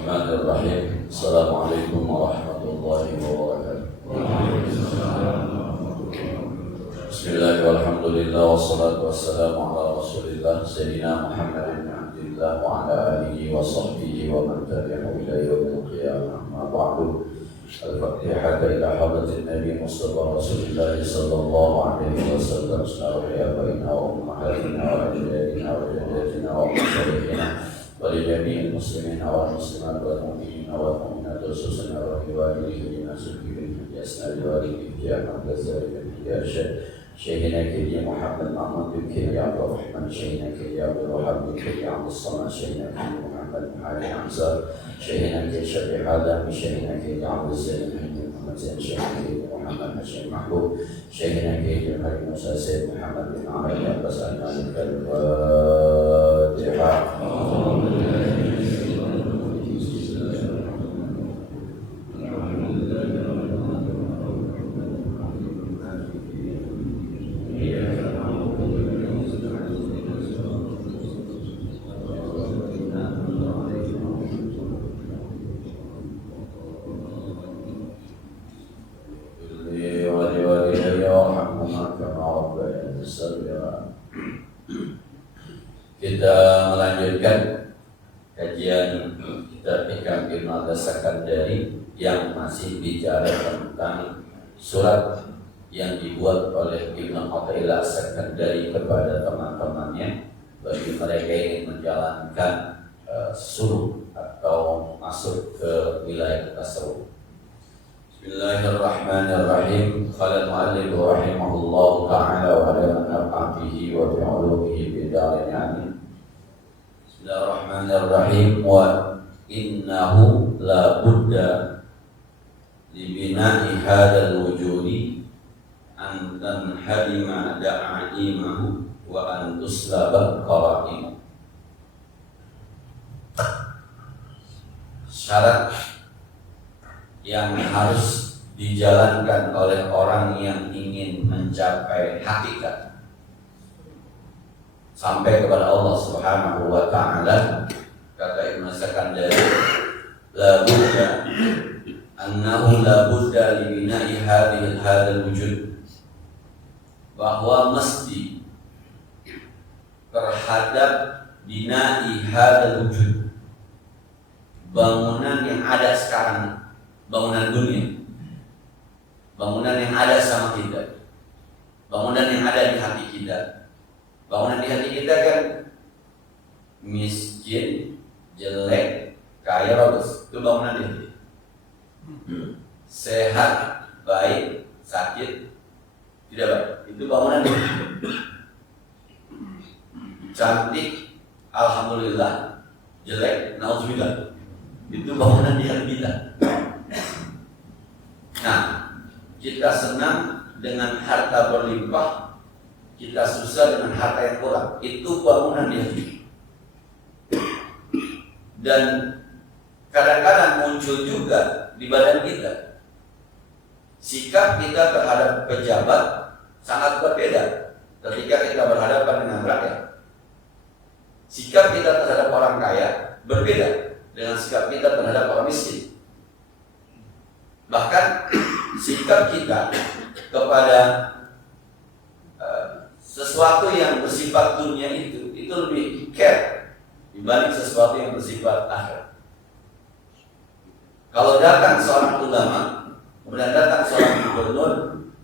Bismillahirrahmanirrahim. Assalamualaikum warahmatullahi wabarakatuh. Bismillahirrahmanirrahim. Alhamdulillah wassalatu wassalamu ala Rasulillah Sayyidina Muhammad bin Abdillah wa ala alihi wa sahbihi wa man tabi'ahu ila yaumil qiyamah. Amma ba'du. Al-Fatihah ila hadratin Nabi Mustafa Rasulillah sallallahu alaihi wasallam. Sallallahu alaihi wa ummahatina wa ajdadina wa jaddatina wa masyaykhina ولجميع المسلمين والمسلمات والمؤمنين والمؤمنات خصوصا ولوالديه لنسبهم بأسناد والديه يا محمد الزاهد يا شيخنا كي محمد محمود بن كي عبد الرحمن شيخنا كي عبد الوهاب بن كي عبد الصمد شيخنا كي محمد بن علي حمزة شيخنا كي شفيع آدم شيخنا كي عبد الزين محمد زين شيخنا كي محمد هاشم محبوب شيخنا كي جمهوري موسى سيد محمد بن عمرو عباس المالك الفاتحة. Kita melanjutkan kajian kitab Hikam Ibnu As-Sakandari yang masih bicara tentang surat yang dibuat oleh Ibnu Athaillah As-Sakandari kepada teman-temannya bagi mereka yang ingin menjalankan suluk atau masuk ke wilayah tasawuf. Bismillahirrahmanirrahim. Qala al-mu'allif rahimahullahu ta'ala wa ala naf'atihi wa bi'ulumihi bid'arin amin. Bismillahirrahmanirrahim. Wa innahu la budda li bina'i hadzal wujudi an tanhadima da'aimahu wa an tuslaba qaraimahu. Syarat yang harus dijalankan oleh orang yang ingin mencapai hakikat sampai kepada Allah Subhanahu wa ta'ala, kata Ibnu Sakandari, la budda annahu la budda li bina'i hadzal wujud, bahwa mesti terhadap bina'i hadzal wujud, bangunan yang ada sekarang, bangunan dunia, bangunan yang ada sama kita, bangunan yang ada di hati kita. Bangunan di hati kita kan miskin, jelek, kaya, bagus, itu bangunan di hati. Sehat, baik, sakit, tidak baik, itu bangunan di hati. Cantik, alhamdulillah, jelek, naudzubillah, itu bangunan di hati kita. Nah, kita senang dengan harta berlimpah, kita susah dengan harta yang kurang, itu bangunan di hati. Dan kadang-kadang muncul juga di badan kita. Sikap kita terhadap pejabat sangat berbeda ketika kita berhadapan dengan rakyat. Sikap kita terhadap orang kaya berbeda dengan sikap kita terhadap orang miskin. Bahkan sikap kita kepada sesuatu yang bersifat dunia itu lebih care dibanding sesuatu yang bersifat akhirat. Kalau datang seorang ulama, kemudian datang seorang gubernur,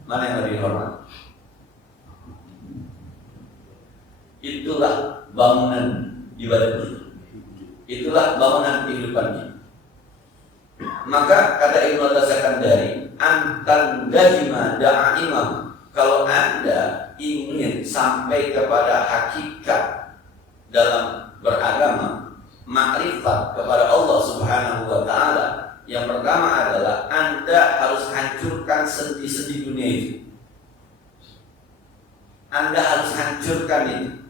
mana yang lebih hormat? Itulah bangunan di badan kita. Itulah bangunan kehidupan kita. Maka kata Ibnu As-Sakandari, antan dajima da'imam, kalau Anda ingin sampai kepada hakikat dalam beragama, makrifat kepada Allah Subhanahu wa ta'ala, yang pertama adalah Anda harus hancurkan sendi-sendi dunia itu. Anda harus hancurkan itu.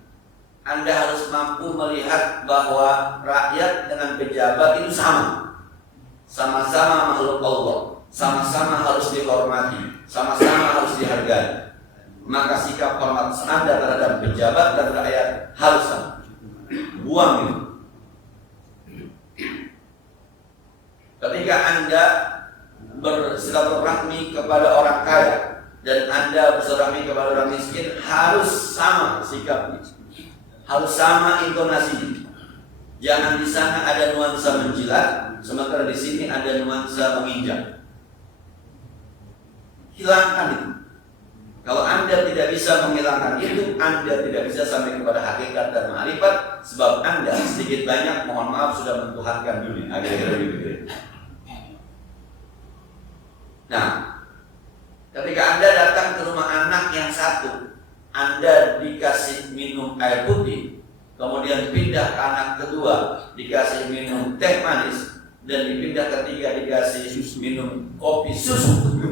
Anda harus mampu melihat bahwa rakyat dengan pejabat itu sama. Sama-sama makhluk Allah, sama-sama harus dihormati, sama-sama harus dihargai. Maka sikap hormat Anda terhadap pejabat dan rakyat harus sama. Buang itu. Ketika Anda bersilaturahmi kepada orang kaya dan Anda bersilaturahmi kepada orang miskin, harus sama sikapnya, harus sama intonasinya. Jangan di sana ada nuansa menjilat, sementara di sini ada nuansa menginjak. Hilangkan itu. Kalau Anda tidak bisa menghilangkan itu, Anda tidak bisa sampai kepada hakikat dan ma'rifat, sebab Anda sedikit banyak, mohon maaf, sudah mentuhankan dunia. Akhirnya begitu. Nah, ketika Anda datang ke rumah anak yang satu, Anda dikasih minum air putih, kemudian pindah ke anak kedua, dikasih minum teh manis, dan dipindah ketiga dikasih minum kopi susu.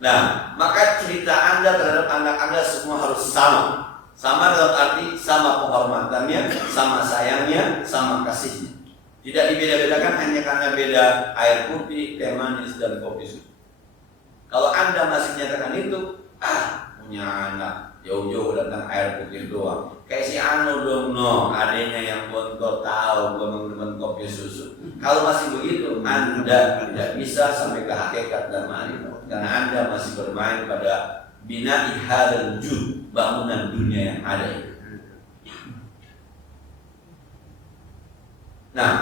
Nah, maka cerita Anda terhadap anak Anda semua harus sama. Sama dalam arti sama penghormatannya, sama sayangnya, sama kasihnya. Tidak dibeda-bedakan hanya karena beda air putih, teh manis, dan kopi susu. Kalau Anda masih menyatakan itu, punya anak jauh-jauh datang air putih doang. Kayak si Anu dong, adanya yang bontot tahu teman-teman kopi susu. Kalau masih begitu, Anda tidak bisa sampai ke hakikat dan ma'rifat. Karena Anda masih bermain pada bina'i hadzal wujud, bangunan dunia yang ada itu. Nah,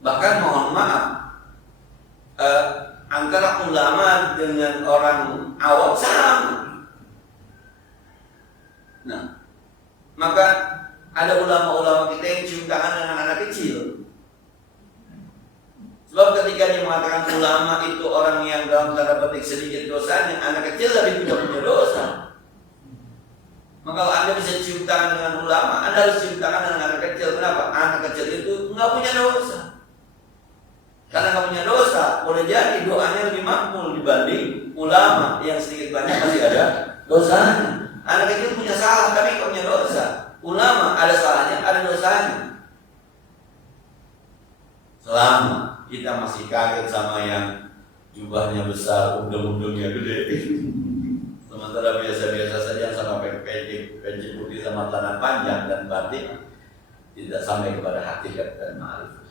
bahkan mohon maaf, antara ulama dengan orang awam sama. Nah, maka ada ulama-ulama kita yang cium tangan dengan anak kecil. Sebab ketika dia mengatakan ulama itu orang yang dalam tanda petik sedikit dosanya, anak kecil lebih tidak punya dosa. Maka kalau Anda bisa cium tangan dengan ulama, Anda harus cium tangan dengan anak kecil. Kenapa? Anak kecil itu nggak punya dosa. Karena nggak punya dosa, boleh jadi doanya lebih makbul dibanding ulama yang sedikit banyak masih ada dosanya. Anak kecil punya salah tapi nggak punya dosa. Ulama ada salahnya, ada dosanya. Selama kita masih kaget sama yang jubahnya besar, undang-undangnya gede, sementara biasa-biasa saja sama peci putih sama celana panjang dan batik, tidak sampai kepada hakikat dan ma'rifat.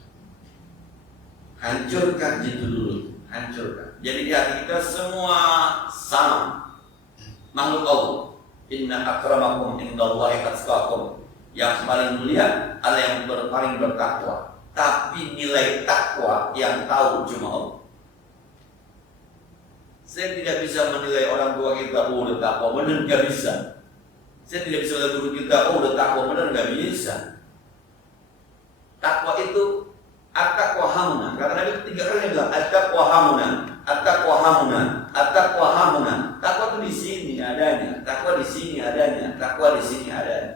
Hancurkan itu dulu, hancurkan. Jadi di hati kita semua sama, makhluk Allah. Inna akramakum indallahi atqakum. Yang paling mulia adalah yang paling bertakwa. Tapi nilai takwa yang tahu cuma Allah. Saya tidak bisa menilai orang tua kita, udah takwa benar, nggak bisa. Saya tidak bisa menilai guru kita, udah takwa benar, nggak bisa. Takwa itu at-taqwa hamuna. Karena Nabi 3 kali bilang at-taqwa hamuna, at-taqwa hamuna, at-taqwa hamuna. Takwa itu di sini adanya, takwa di sini adanya, takwa di sini adanya.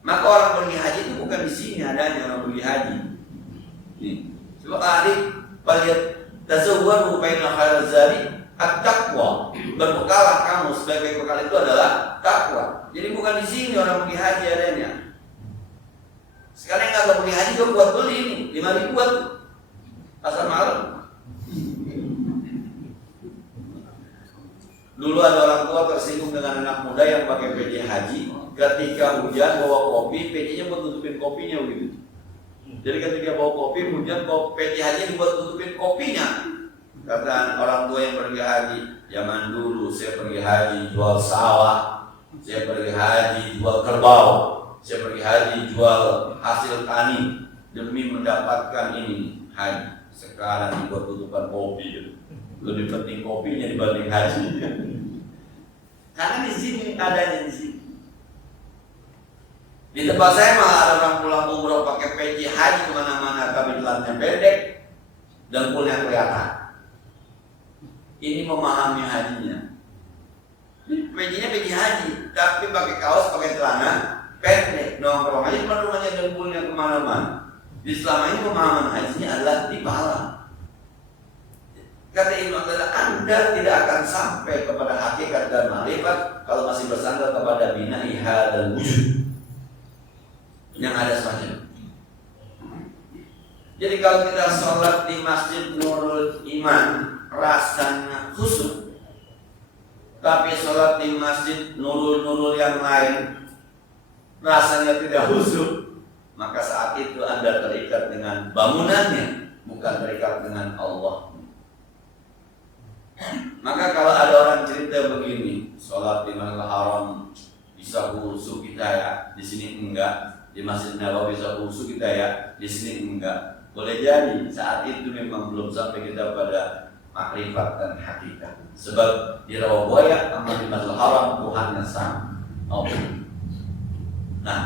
Maka orang pergi haji itu bukan di sini adanya orang pergi haji. Nih, sebab ahli baliat tazawwadu bainal khairaz zadi at-taqwa. Berbekalah kamu sebagai bekal itu adalah takwa. Jadi bukan di sini orang pergi haji adanya. Sekarang yang agak pergi haji juga buat beli ini 5.000 buat pasar malam. Dulu ada orang tua tersinggung dengan anak muda yang pakai peci haji. Ketika hujan bawa kopi, pecinya buat tutupin kopinya begitu. Jadi ketika bawa kopi, hujan peci haji dibuat tutupin kopinya. Kata orang tua yang pergi haji, zaman dulu saya pergi haji jual sawah, saya pergi haji jual kerbau, saya pergi haji jual hasil tani demi mendapatkan ini haji. Sekarang dibuat tutupan kopi, lebih penting kopinya dibanding haji. Karena di sini adanya di sini. Di tempat saya malah ada orang pulang umroh pakai peci haji kemana-mana, tapi celananya pendek, dengkulnya kelihatan. Ini memahami hajinya. Pecinya peci haji, tapi pakai kaos, pakai celana pendek, nongkrong aja cuma rumahnya dengkulnya kemana-mana. Di selama ini pemahaman hajinya adalah di pahala. Kata Ibnu Athaillah, Anda tidak akan sampai kepada hakikat dan ma'rifat kalau masih bersandar kepada bina'i hadzal wujud yang ada semacam. Jadi kalau kita sholat di Masjid Nurul Iman rasanya khusyuk, tapi sholat di Masjid Nurul yang lain rasanya tidak khusyuk, maka saat saat itu Anda terikat dengan bangunannya, bukan terikat dengan Allah. Maka kalau ada orang cerita begini, sholat di Masjidil Haram bisa khusyuk kita ya, di sini enggak. Di Masjid Nabawi bisa khusyuk kita ya, di sini enggak. Boleh jadi saat itu memang belum sampai kita pada makrifat dan hakikat. Sebab di Rawabuaya sama di Masjidil Haram Tuhannya sama. Nah,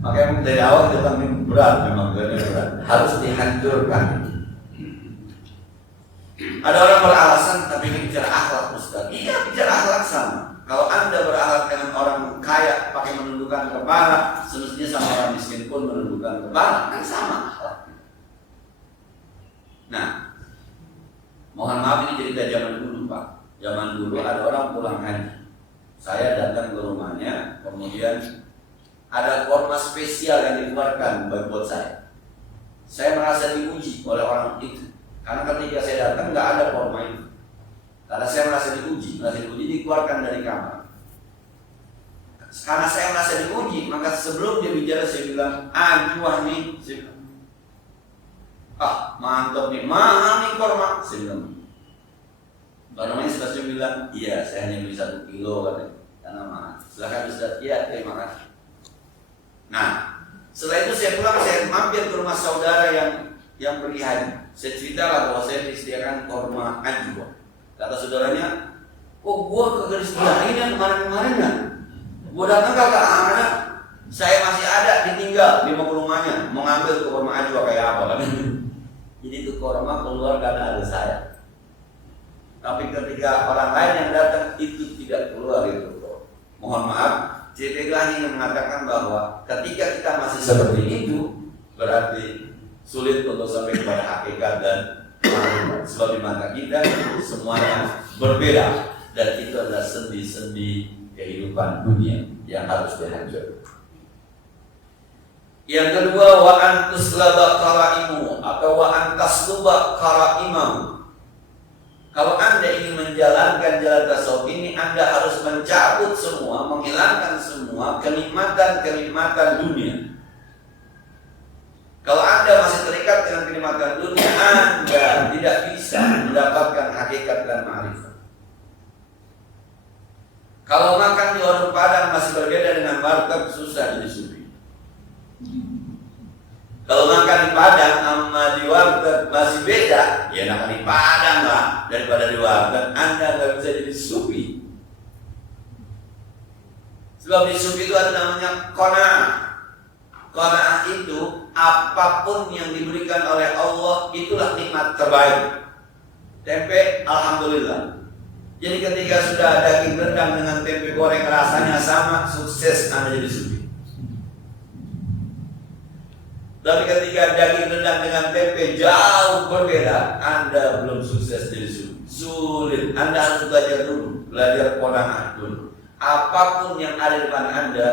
makanya dari awal kita berat, memang berat, harus dihancurkan. Ada orang beralasan tapi ini bicara akhlak Ustaz. Iya, bicara akhlak sama. Kalau Anda berakhlak dengan orang kaya pakai menundukkan kepala, semestinya sama orang miskin pun menundukkan kepala, kan sama akhlaknya. Nah, mohon maaf ini cerita zaman dulu Pak. Zaman dulu ada orang pulang haji. Saya datang ke rumahnya, kemudian ada korma spesial yang dikeluarkan buat saya. Saya merasa diuji oleh orang itu. Karena ketika saya datang nggak ada korma itu. Karena saya merasa diuji dikeluarkan dari kamar. Karena saya merasa diuji, maka sebelum dia bicara saya bilang, juah nih, saya bilang, mantap nih, mahal nih korma, saya bilang. Namanya Ustaz bilang, iya saya hanya beli 1 kilo katanya, karena mahal. Silakan Ustaz, iya terima kasih. Nah, setelah itu saya pulang, saya mampir ke rumah saudara yang pergi haji. Saya ceritalah bahwa saya disediakan korma ajwa. Kata saudaranya, kok gua kagak disediain yang kemarin-kemarin kan? Gua datang kagak ada. Saya masih ada, ditinggal di rumahnya, mau ngambil korma ajwa kayak apa kan? Jadi itu korma keluar karena ada saya. Tapi ketika orang lain yang datang itu tidak keluar itu. Mohon maaf, C.P. Gani yang mengatakan bahwa ketika kita masih seperti itu, berarti sulit untuk sampai kepada hakikat dan sebab di mata kita semuanya berbeda, dan itu adalah sendi-sendi kehidupan dunia yang harus dihancurkan. Yang kedua, wa antuslaba qaraimu atau wa antasluba qaraimamu. Kalau Anda ingin menjalankan jalan tasawuf ini, Anda harus mencabut semua, menghilangkan semua kenikmatan-kenikmatan dunia. Kalau Anda masih terikat dengan kenikmatan dunia, Anda tidak bisa mendapatkan hakikat dan ma'rifat. Kalau makan di warung Padang masih berbeda dengan warteg, susah jadi sufi. Kalau makan di Padang sama di warteg masih beda, ya makan di Padang lah daripada di warteg. Anda nggak bisa jadi sufi. Sebab di sufi itu ada namanya qanaah. Qanaah itu apapun yang diberikan oleh Allah itulah nikmat terbaik. Tempe, alhamdulillah. Jadi ketika sudah daging rendang dengan tempe goreng rasanya sama, sukses Anda jadi sufi. Tapi ketika daging rendang dengan tempe jauh berbeda, Anda belum sukses jadi sufi. Sulit. Anda harus belajar dulu, belajar qanaah dulu. Apapun yang ada di depan Anda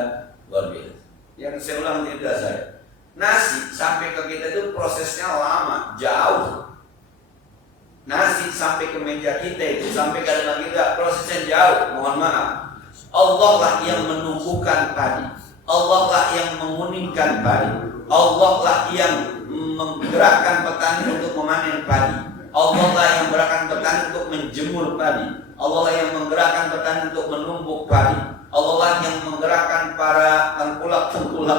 luar biasa. Yang saya ulang cerita saya, nasi sampai ke kita itu prosesnya lama, jauh. Nasi sampai ke meja kita itu, sampai ke dalam kita prosesnya jauh. Mohon maaf, Allah lah yang menumbuhkan padi, Allah lah yang menguningkan padi, Allah lah yang menggerakkan petani untuk memanen padi, Allah lah yang menggerakkan petani untuk menjemur padi, Allah lah yang menggerakkan petani untuk menumbuk padi, Allah lah yang menggerakkan para tengkulak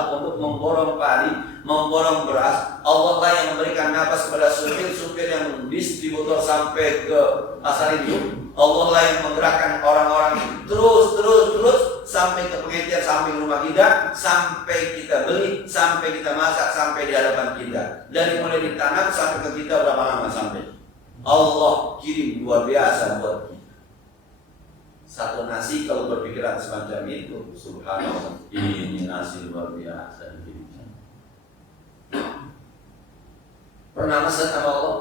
untuk memborong padi, memborong beras. Allah lah yang memberikan nafas kepada supir-supir yang distributor sampai ke pasar induk. Allah lah yang menggerakkan orang-orang terus sampai ke pengecer, sampai rumah kita, sampai kita beli, sampai kita masak, sampai di hadapan kita. Dari mulai ditanam sampai ke kita berapa lama sampai? Allah kirim luar biasa buat kita. Satu nasi kalau berpikiran semacam itu, subhanallah, ini nasi luar biasa. Pernah pesan sama Allah,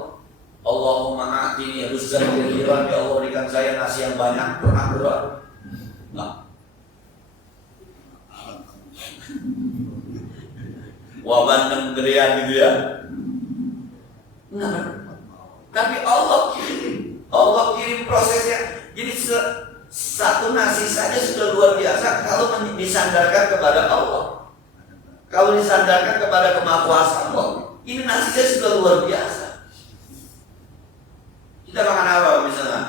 Allahumma a'tini rizqan kathiran, ya Allah berikan saya nasi yang banyak. Pernah berdoa? Enggak. Waban gedean gitu ya? Enggak. Tapi Allah kirim prosesnya. Jadi satu nasi saja sudah luar biasa kalau disandarkan kepada Allah. Kalau disandarkan kepada kemahakuasaan Allah, ini nasinya sudah luar biasa. Kita makan apa misalnya?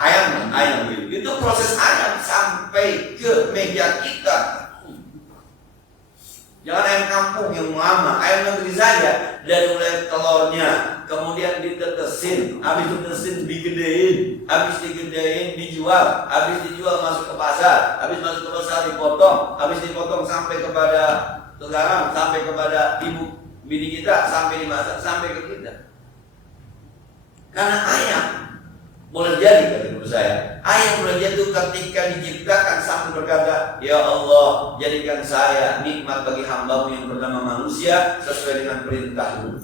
Ayam gitu. Itu proses ayam sampai ke meja kita. Jangan ayam kampung yang lama, ayam negeri saja. Dari mulai telurnya, kemudian ditetesin, habis ditetesin digedein, habis digedein dijual, habis dijual masuk ke pasar, habis masuk ke pasar dipotong, habis dipotong sampai kepada garam, sampai kepada ibu bini kita, sampai dimasak, sampai ke kita. Karena ayam boleh jadi, kata guru saya, ayam boleh jadi itu ketika diciptakan sampai berkata, ya Allah, jadikan saya nikmat bagi hamba-Mu yang bernama manusia sesuai dengan perintah-Mu.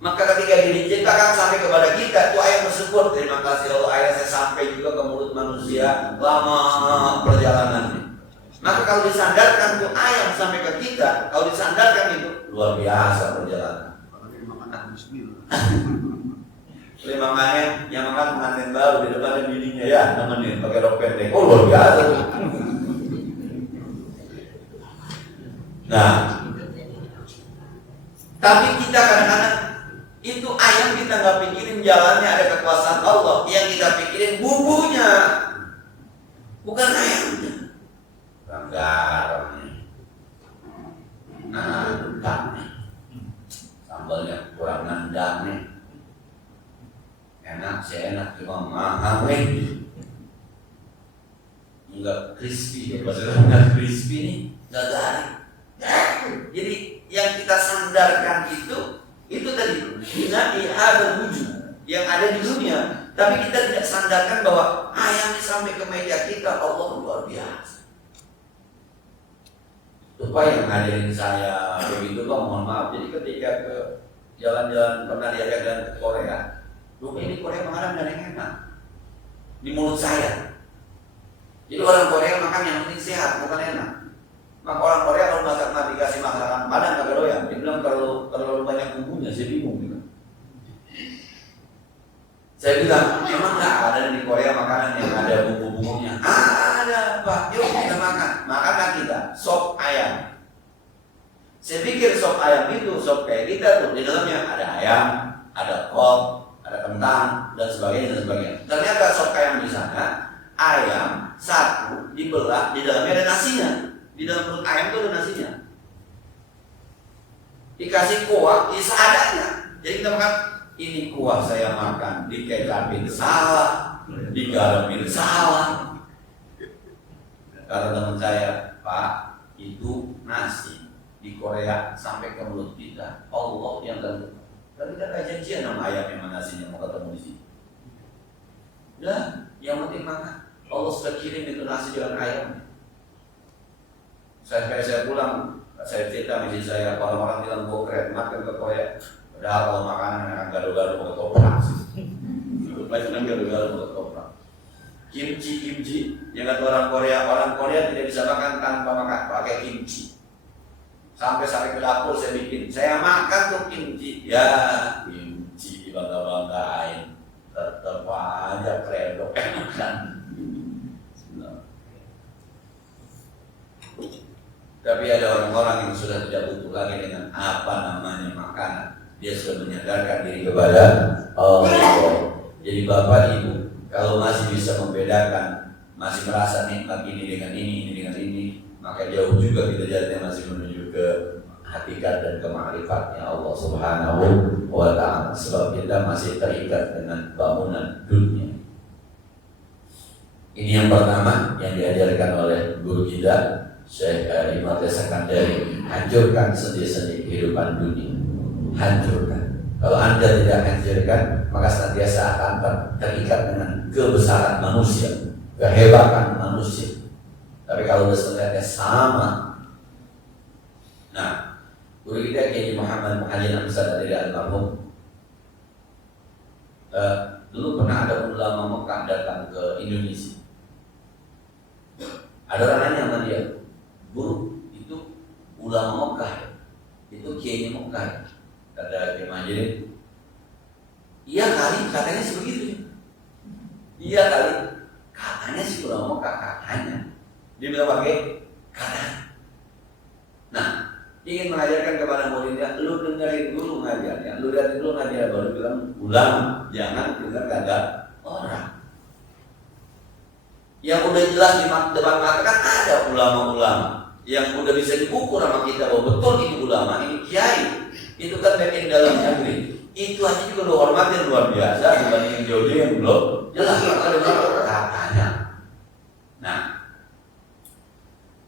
Maka ketika diciptakan sampai kepada kita, itu ayam tersebut, terima kasih Allah, ayam saya sampai juga ke mulut manusia, lama perjalanannya. Maka kalau disandarkan itu ayam sampai ke kita, kalau disandarkan itu luar biasa perjalanan. Oleh makanya yang makan pengantin baru di depan ada bininya ya nemenin pakai rok pendek. Oh luar biasa. Nah, tapi kita kadang-kadang itu ayam kita nggak pikirin jalannya ada kekuasaan Allah, yang kita pikirin bumbunya, bukan ayamnya. Kurang garam nih, nandang nih, sambalnya kurang nandang nih. Enak sih enak, cuma mahal nih. Enggak crispy ya, padahal enggak crispy nih, enggak garing. Jadi yang kita sandarkan itu tadi bina ihadul wujud yang ada di dunia, tapi kita tidak sandarkan bahwa ayam sampai ke meja kita Allah luar biasa. Supaya yang hadirin saya begitu Bang, mohon maaf. Jadi ketika ke jalan-jalan pernah diajak jalan ke Korea. Loh ini Korea makanan dan yang enak di mulut saya. Jadi orang Korea makan yang penting sehat, bukan enak. Maka orang Korea kalau masak dikasih masakan Padang kagak doyan. Dia bilang kalau banyak bumbunya, saya bingung gitu. Saya bilang memang nggak ada di Korea makanan yang ada bumbu-bumbunya. Ada Pak, yuk kita makan. Makanlah kita sop ayam. Saya pikir sop ayam itu sop kayak kita tuh di dalamnya ada ayam, ada kol, ada kentang dan sebagainya. Ternyata sop ayam di sana, ayam satu dibelah, di dalamnya ada nasinya. Di dalam perut ayam itu ada nasinya. Dikasih kuah, seadanya. Jadi kita makan, ini kuah saya makan, dikecapin salah, digaramin salah. Kata teman saya, Pak, itu nasi di Korea sampai ke mulut kita. Allah yang tentu. Tapi kita kayak janjian sama ayam yang nasinya mau ketemu di sini. Ya, yang penting makan. Allah sudah kirim itu nasi dengan ayam. Saya pulang, saya cerita misi saya, orang-orang bilang gue keren, makan ke Korea. Padahal kalau makanan akan gado-gado mau ketoprak. Banyak gado-gado mau ketoprak. Kimchi, yang kata orang Korea tidak bisa makan tanpa makan pakai kimchi. Sampai ke dapur saya bikin, saya makan tuh kimchi. Ya, kimchi dibangga-banggain, tetap aja kredok enakan. Tapi ada orang-orang yang sudah tidak butuh lagi dengan apa namanya makanan. Dia sudah menyadarkan diri kepada Allah. Jadi Bapak Ibu, kalau masih bisa membedakan, masih merasa nikmat ini dengan ini, maka jauh juga kita jalannya masih menuju ke hakikat dan kema'rifatnya Allah Subhanahu wa ta'ala. Sebab kita masih terikat dengan bangunan dunia. Ini yang pertama yang diajarkan oleh guru kita Syekh Ibnu Sakandari. Hancurkan sendi-sendi kehidupan dunia. Hancurkan. Kalau Anda tidak hancurkan, maka senantiasa akan terikat dengan kebesaran manusia, kehebatan manusia. Tapi kalau sebenarnya sama. Nah, guru kita Kiai Muhammad Muhajir Amsal dari almarhum dulu pernah ada ulama Mekah datang ke Indonesia. Ada orang nanya sama dia, guru itu ulama Mekah, itu Kiai Mekah. Kata Kiai Muhajir, iya kali, katanya sebegitu. Iya kali, katanya sih ulama Mekah, katanya. Dia bilang pakai katanya. ingin mengajarkan kepada muridnya, lu dengerin dulu ngajarnya, lu lihat dulu ngajar, baru bilang ulama, jangan dengar kata orang. Yang udah jelas di depan mata kan ada ulama-ulama yang udah bisa diukur sama kita bahwa betul ini ulama, ini kiai. Itu kan bagian dalam negeri. Itu aja juga lo hormatin luar biasa dibanding jauh yang belum jelas ada katanya. Nah,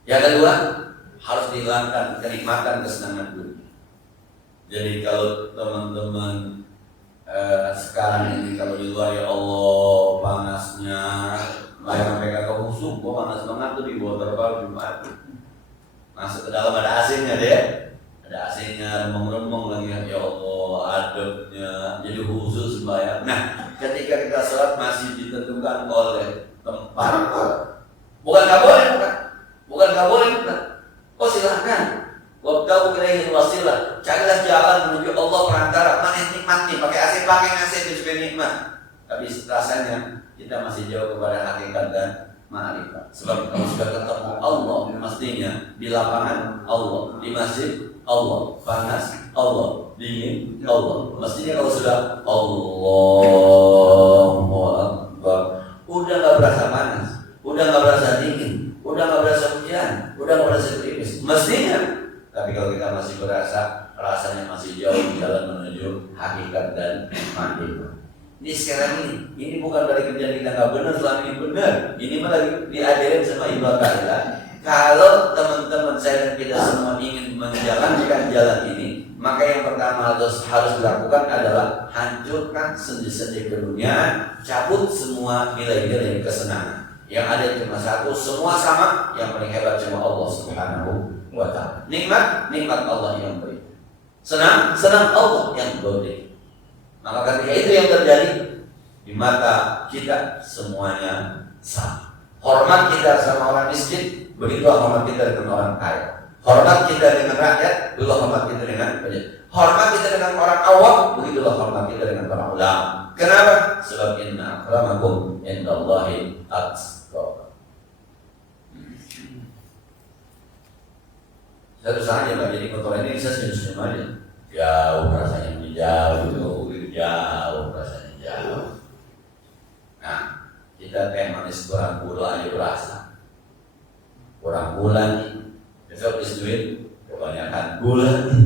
yang kedua harus dihilangkan kenikmatan kesenangan dunia. Jadi kalau teman-teman sekarang ini kalau di luar ya Allah panasnya, bayang mereka kehusuk, gua panas banget tuh di bawah terbang Jumat. Masuk ke dalam ada AC-nya deh, ada AC-nya remeng-remeng lagi ya Allah adabnya, jadi khusus bayang. Nah, ketika kita sholat masih ditentukan oleh tempat, bukan nggak boleh, bukan. Oh silahkan, wabtagu ilaihi wasilah, carilah jalan menuju Allah perantara. Mana yang nikmat nih, pakai AC itu juga nikmat. Tapi rasanya kita masih jauh kepada hakikat dan ma'rifat. Sebab kalau sudah ketemu Allah, mestinya di lapangan Allah, di masjid Allah, panas Allah, dingin Allah. Mestinya kalau sudah Allahu Akbar, udah nggak berasa panas, udah nggak berasa dingin, udah nggak berasa hujan, udah nggak berasa gerimis. Mestinya. Tapi kalau kita masih berasa, rasanya masih jauh di jalan menuju hakikat dan ma'rifat. Ini sekarang ini bukan dari kerjaan kita nggak benar, selama ini benar. Ini malah diajarin sama Ibnu Taala. Kalau teman-teman saya dan kita semua ingin menjalankan jalan ini, maka yang pertama harus dilakukan adalah hancurkan sendi-sendi keduniaan, cabut semua nilai-nilai kesenangan. Yang ada cuma satu, semua sama, yang paling hebat cuma Allah Subhanahu wa Ta'ala. Nikmat Allah yang beri. Senang Allah yang beri. Maka ketika itu yang terjadi, di mata kita semuanya sama. Hormat kita sama orang miskin, begitulah hormat kita dengan orang kaya. Hormat kita dengan rakyat, begitulah hormat kita dengan pejabat. Hormat kita dengan orang awam, begitulah hormat kita dengan para ulama. Kenapa? Sebab inna akramakum indallahi atqakum. Satu saja Pak, jadi motor ini bisa senyum-senyum aja. Jauh rasanya jauh rasanya jauh. Nah, kita teh manis kurang gula aja berasa. Kurang gula nih, besok habis duit kebanyakan gula nih.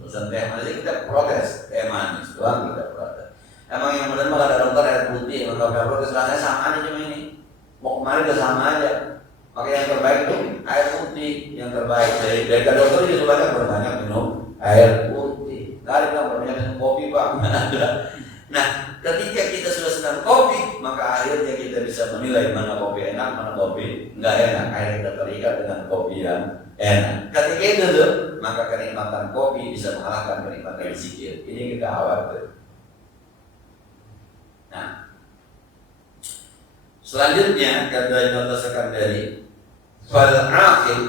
Pesan teh manis kita protes, teh manis doang kita protes. Emang yang benar malah ada dokter air putih, yang dokter protes rasanya sama aja cuma ini. Mau kemarin udah sama aja. Pakai yang terbaik tuh air putih yang terbaik. Dari dokter juga banyak berbanyak minum air putih. Tadi kan banyak minum kopi Pak. Nah, ketika kita sudah senang kopi, maka akhirnya kita bisa menilai mana kopi enak, mana kopi enggak enak. Akhirnya kita terikat dengan kopi yang enak. Ketika itu tuh, maka kenikmatan kopi bisa mengalahkan kenikmatan zikir. Ini kita khawatir. Nah, selanjutnya kata Imam As-Sakandari, fal aqil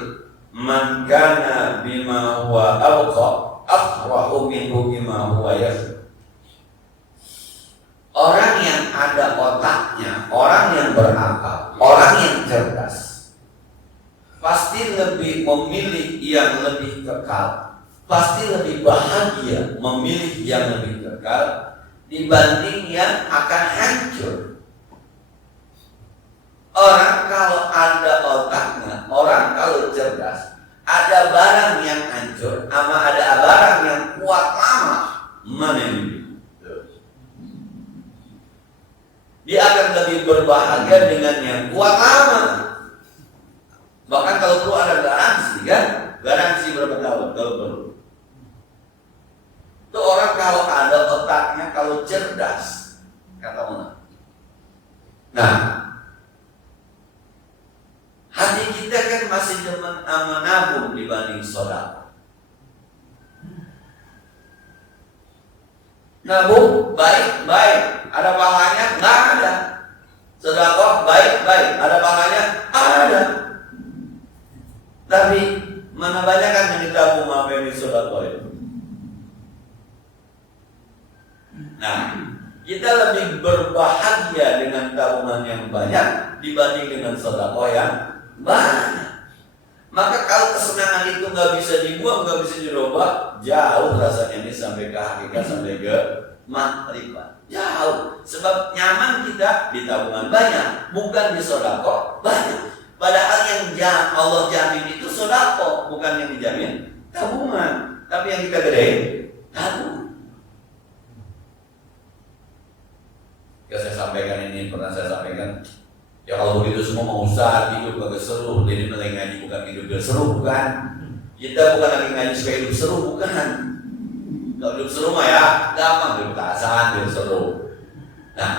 man kana bima huwa abqa afrahu minhu bima huwa yafra. Orang yang ada otaknya, orang yang berakal, orang yang cerdas, pasti lebih memilih yang lebih kekal, pasti lebih bahagia memilih yang lebih kekal dibanding yang akan hancur. Orang kalau ada otaknya, orang kalau cerdas, ada barang yang hancur, sama ada barang yang kuat lama, mana yang lebih? Dia akan lebih berbahagia dengan yang kuat lama. Bahkan kalau perlu ada garansi kan, garansi berapa tahun kalau perlu. Itu orang kalau ada otaknya, kalau cerdas, kata mana? Nah, hati kita kan masih demen menabung dibanding sedekah. Nabung baik, ada pahalanya? Nggak ada. Sedekah baik, ada pahalanya? Ada. Tapi mana banyak kan yang ditabung apa yang disedekah itu? Nah, kita lebih berbahagia dengan tabungan yang banyak dibanding dengan sedekah yang banyak. Maka kalau kesenangan itu nggak bisa dibuang, nggak bisa dirubah, jauh rasanya ini sampai ke hakikat, sampai ke makrifat. Jauh. Sebab nyaman kita di tabungan banyak, bukan di sodako banyak. Padahal yang Allah jamin itu sodako, bukan yang dijamin tabungan. Tapi yang kita gedein tabungan. Ya saya sampaikan ini, pernah saya sampaikan. Ya kalau begitu semua mau usaha hidup agak seru, jadi mulai ngaji bukan hidup biar seru, bukan. Kita bukan lagi ngaji supaya hidup seru, bukan. Kalau hidup seru mah ya gampang, hidup tasan, biar seru. Nah,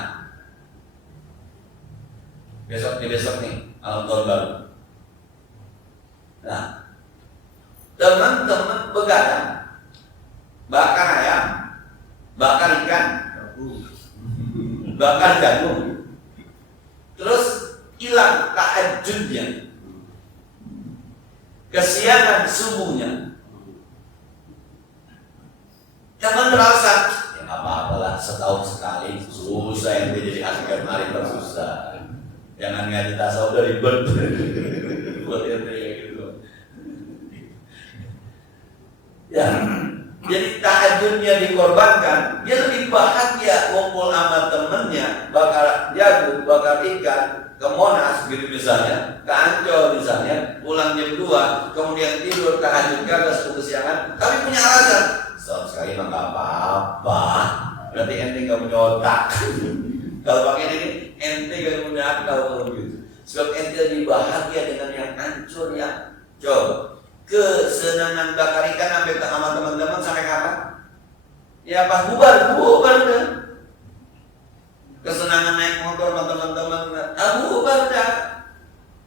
besok nih, malam tahun baru. Nah, teman-teman begadang, bakar ayam, bakar ikan, bakar jagung. Terus hilang tahajudnya, kesiangan subuhnya. Jangan merasa ya nggak apa-apa lah, setahun sekali susah yang jadi hakikat mari bersusah. Jangan ngaji tasawuf dari ribet. Buat yang kayak gitu. Ya, jadi tahajudnya dikorbankan, dia lebih bahagia ngumpul sama temennya, bakar jagung, bakar ikan, ke Monas gitu misalnya, ke Ancol misalnya, pulang jam 2, kemudian tidur, tahajud kagak sepuluh kesiangan, tapi punya alasan. Setahun sekali mah nggak apa-apa, berarti ente nggak punya otak. Kalau pakai ini, ente nggak punya akal kalau gitu. Sebab ente lebih bahagia dengan yang hancur ya. Coba. Kesenangan bakar ikan sampai sama teman-teman sampai kapan? Ya pas bubar udah. Kesenangan naik motor sama teman-teman, bubar dah.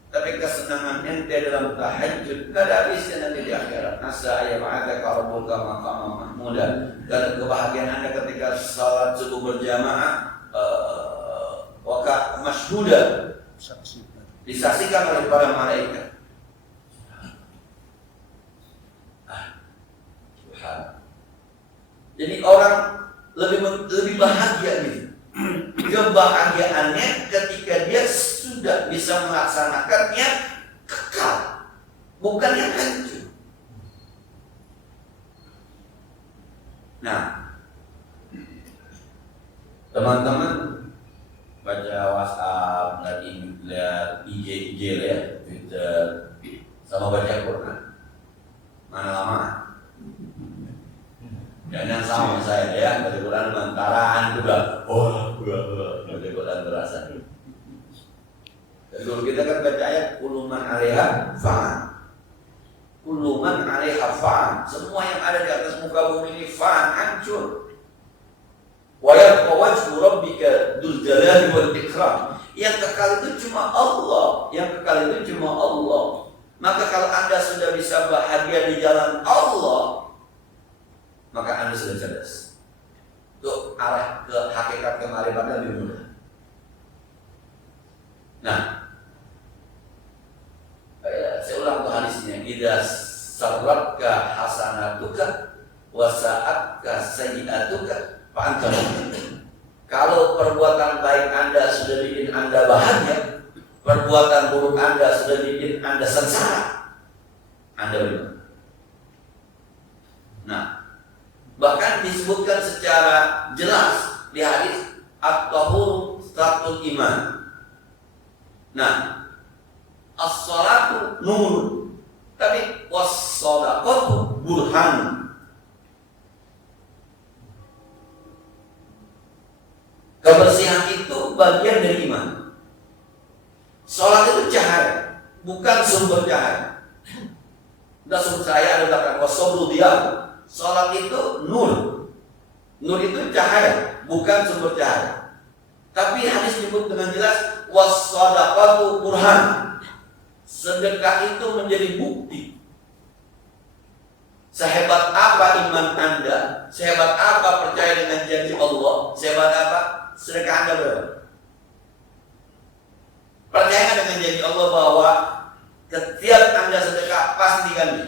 Tapi kesenangan ente dalam tahajud gak ada habisnya nanti di akhirat. Asa ayam ada karbul kama mahmuda. Dan kebahagiaan anda ketika salat subuh berjamaah, waka masyhuda, disaksikan oleh para malaikat. Jadi orang lebih bahagia gitu. Kebahagiaannya ketika dia sudah bisa melaksanakannya kekal, bukan yang hancur. Nah, teman-teman baca WhatsApp, lihat IG ya, Twitter, sama baca Quran. Mana lama? Jangan sama saya ya, baca Quran lantaran juga, baca Quran terasa. Dulu kita kan baca ayat kuluman alaiha fa'an, kuluman alaiha fa'an, semua yang ada di atas muka bumi ini fa'an, hancur. Wa yabqa wajhu rabbika dzul jalali wal ikram. Yang kekal itu cuma Allah, yang kekal itu cuma Allah. Maka kalau Anda sudah bisa bahagia di jalan Allah, maka Anda sudah cerdas. Untuk arah ke hakikat kemarifatan lebih mudah. Nah, saya ulang tuh hadisnya. Idza sarratka hasanatuka wa sa'atka sayyi'atuka fa anta mu'min. Kalau perbuatan baik Anda sudah bikin Anda bahagia, perbuatan buruk Anda sudah bikin Anda sengsara, Anda beriman. Nah, bahkan disebutkan secara jelas di hadis at-tahur statul iman. Nah, as-salatu nur, tapi was-sadaqatu burhan. Kebersihan itu bagian dari iman. Salat itu cahaya, bukan sumber cahaya. Udah sumber cahaya ada kata wasobru dia. Salat itu nur. Nur itu cahaya, bukan sumber cahaya. Tapi hadis disebut dengan jelas was-sadaqatu burhan. Sedekah itu menjadi bukti. Sehebat apa iman Anda, sehebat apa percaya dengan janji Allah, sehebat apa sedekah Anda berapa? Percaya dengan janji Allah bahwa setiap Anda sedekah pasti diganti.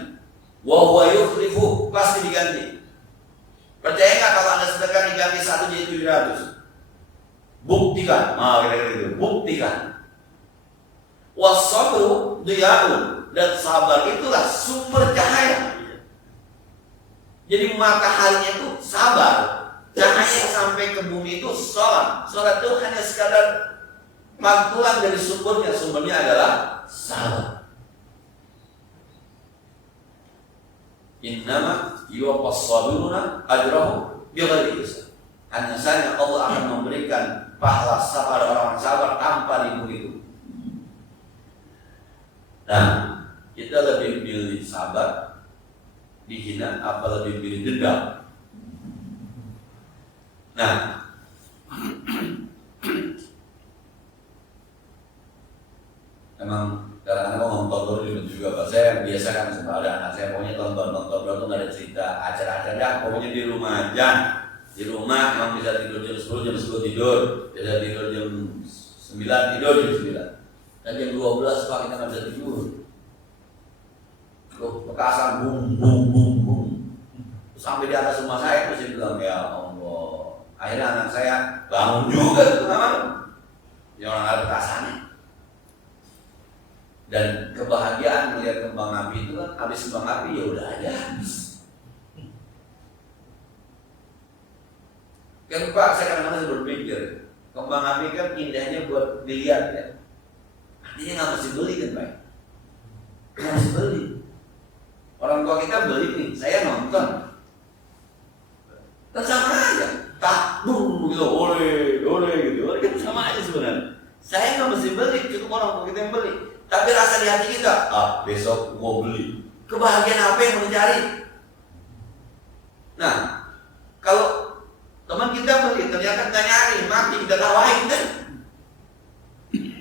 Wa huwa yukhlifu, pasti diganti. Percaya nggak kalau Anda sedekah diganti 1 jadi 700? Buktikan, kira-kira itu. Buktikan. Was-sabru diyaun, Dan sabar itulah sumber cahaya. Jadi mataharinya itu sabar. Cahaya yang sampai ke bumi itu sholat. Sholat itu hanya sekadar pantulan dari sumbernya. Sumbernya adalah sabar. Innama yuwaffas sabiruna ajrahum bighairi hisab. Hanya saja Allah akan memberikan pahala pada orang sabar tanpa dihitung. Nah, kita lebih pilih sabar dihina apa lebih pilih dendam? Nah, emang kadang-kadang nonton juga Pak. Saya biasakan sama ada anak saya, pokoknya tonton tuh nggak ada cerita acara-acara, pokoknya di rumah aja. Di rumah emang bisa tidur jam 10 tidur, bisa tidur jam 9 tidur jam 9. Dan jam 12 Pak kita nggak bisa tidur. Loh, petasan bum. Sampai di atas rumah saya terus bilang ya Allah. Akhirnya anak saya bangun juga tuh malam. Yang orang ada petasannya. Dan kebahagiaan melihat kembang api itu kan, habis kembang api ya udah aja habis. Kan Pak, saya kadang-kadang berpikir kembang api kan indahnya buat dilihat ya. Artinya nggak mesti beli kan Pak? Nggak mesti beli. Orang tua kita beli nih, saya nonton. Kan sama aja, takbum gitu, oleh gitu, kan sama aja sebenarnya. Saya nggak mesti beli, cukup orang tua kita yang beli. Tapi rasa di hati kita, besok mau beli. Kebahagiaan apa yang mau dicari? Nah, kalau teman kita beli, ternyata kita nyari, mati kita tawain kan?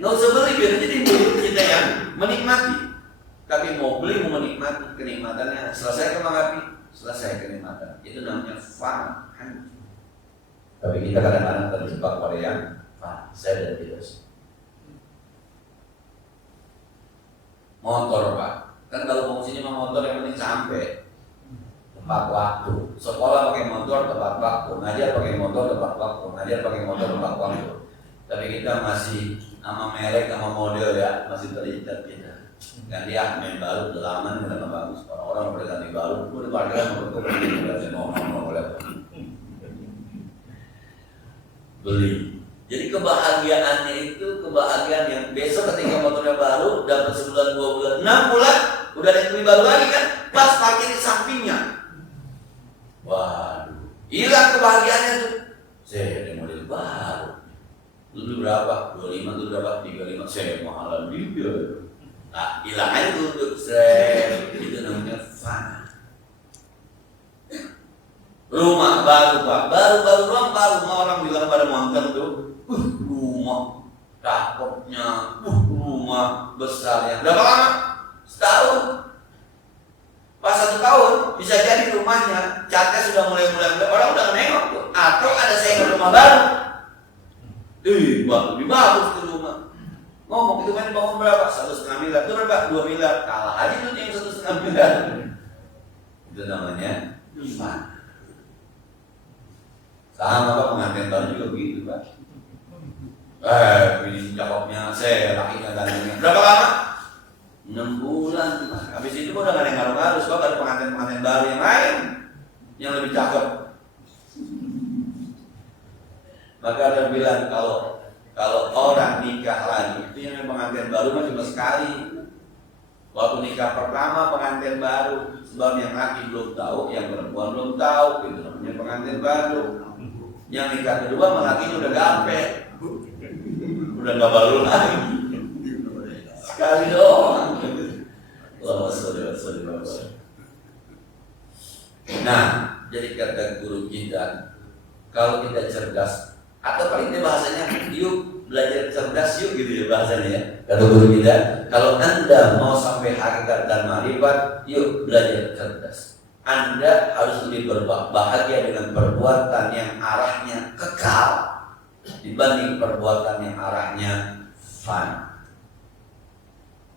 Nggak usah beli, biar aja dibeli kita yang menikmati. Tapi mau beli, mau menikmati kenikmatannya, selesai kembang api, selesai kenikmatan. Itu namanya fana. Tapi kita kadang-kadang terjebak pada yang fana. Saya dan tidak. Motor Pak, kan kalau fungsinya motor yang penting sampai tepat waktu. Sekolah pakai motor tepat waktu, ngajar pakai motor tepat waktu, ngajar pakai motor tepat waktu. Tapi kita masih sama merek, sama model ya, masih terikat kita. Ganti main baru, udah lama nih udah bagus. Orang-orang udah ganti baru, udah parkiran menurutku udah ngomong beli. Jadi kebahagiaannya itu kebahagiaan yang besok ketika motornya baru, dapat sebulan, 2 bulan, 6 bulan, udah ada yang beli baru lagi kan, pas parkir di sampingnya. Waduh, hilang kebahagiaannya tuh. Saya ada model baru. Dulu berapa? 25, dulu berapa? 35. Saya mahalan juga. Nah, hilang aja tuh untuk saya. Itu namanya fana. Rumah baru Pak, baru orang bilang pada monster tuh. Rumah cakepnya, rumah besarnya. Berapa lama? Setahun. Pas 1 tahun bisa jadi rumahnya catnya sudah mulai orang udah nengok tuh. Atau ada saya rumah baru. Lebih bagus tuh rumah. Ngomong itu main bangun berapa? 1,5 miliar. Itu berapa? 2 miliar. Kalah aja tuh yang 1,5 miliar. Itu namanya iman. Sama Pak, pengantin baru juga begitu Pak. Ini jawabnya saya lakinya gantengnya. Berapa lama? 6 bulan. Habis itu udah gak ada yang ngaruh-ngaruh. Sebab ada pengantin baru yang lain yang lebih cakep. Maka ada bilang kalau orang nikah lagi itu yang pengantin baru mah cuma sekali. Waktu nikah pertama pengantin baru, sebab yang laki belum tahu, yang perempuan belum tahu, itu namanya pengantin baru. Yang nikah kedua malah laki udah gape, udah nggak baru lagi. Sekali doang. Nah, jadi kata guru kita, kalau kita cerdas, atau paling tidak bahasanya, yuk belajar cerdas yuk gitu ya bahasanya ya. Kata guru kita, kalau Anda mau sampai hakikat dan marifat, yuk belajar cerdas. Anda harus lebih berbahagia dengan perbuatan yang arahnya kekal dibanding perbuatan yang arahnya fana.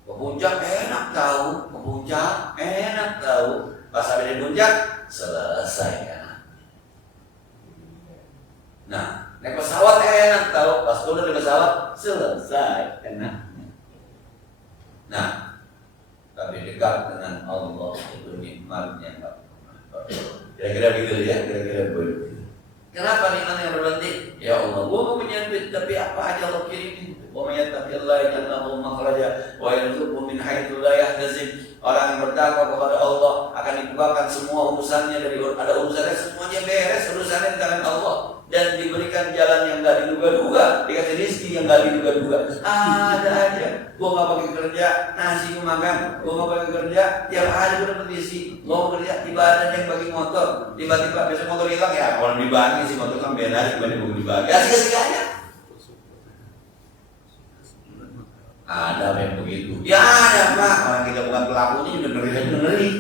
Ke puncak enak tahu, pas sampai di puncak selesai kan. Nah, naik pesawat enak tahu, pas turun di pesawat selesai enak. Nah, tapi dekat dengan Allah itu nikmatnya nggak. Kira-kira begitu ya, kira-kira begitu. Kenapa nikmatnya berhenti? Ya Allah, gua mau punya duit tapi apa aja Allah kirimin. Wa may yattaqillaha yaj'al lahu makhraja wa yarzuqhu min haitsu la yahtasib. Orang yang bertakwa kepada Allah akan dibukakan semua urusannya dari ada urusannya semuanya beres, urusannya di tangan Allah dan diberikan jalan yang enggak diduga-duga, dikasih rezeki yang enggak diduga-duga. Ada aja. Gua enggak pakai kerja, nasi gua makan. Gua enggak pakai kerja, tiap hari gua dapat isi. Gua mau kerja, tiba ada yang bagi motor. Tiba-tiba besok motor hilang ya, kalau dibagi sih motor kan beda dibanding gua dibagi. Asik-asik aja. Ada yang begitu. Ya ada Pak. Orang kita bukan pelakunya juga ngeri.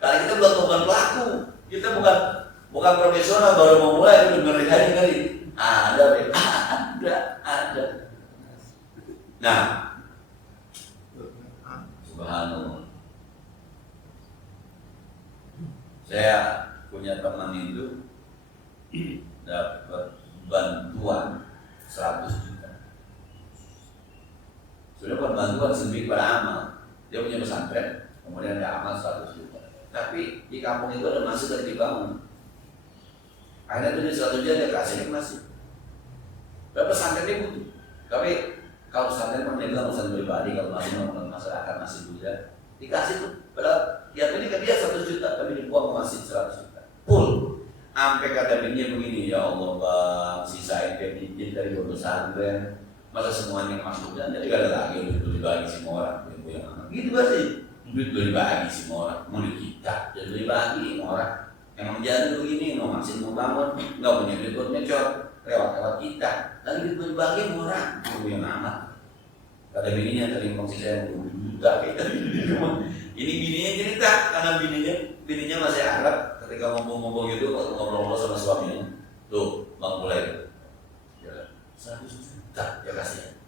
Kalau kita bukan pelaku, kita bukan profesional baru mau mulai udah ngeri. Ada. Nah, subhanallah. Saya punya teman itu dapat bantuan 100 juta. Sudah bantuan lebih pada amal. Dia punya pesantren, kemudian ada amal 100 juta. Tapi di kampung itu ada masjid yang dibangun. Akhirnya itu di 100 juta dia kasih masih. Berapa pesantren dia butuh. Tapi kalau pesantren kan dia bilang pesantren pribadi, kalau masih membangun masyarakat masih juga dikasih tuh. Padahal tiap ini kan dia 100 juta, tapi dibuang ke masjid 100 juta. Full. Sampai kata bininya begini, ya Allah Bang, sisain pemimpin dari pesantren. Masa semuanya masuk dan jadi gak ada lagi duit dibagi semua orang yang anak gitu gak sih? Duit dibagi semua orang, mau kita jadi dibagi semua orang yang menjadi begini, mau masih mau bangun nggak punya duit buat ngecor lewat kita lagi duit dibagi semua orang yang anak kata bininya tadi ngomong si saya mau juta kita ini bininya cerita karena bininya masih Arab ketika ngomong-ngomong gitu ngobrol-ngobrol sama suaminya tuh bang mulai 100 juta ya kasih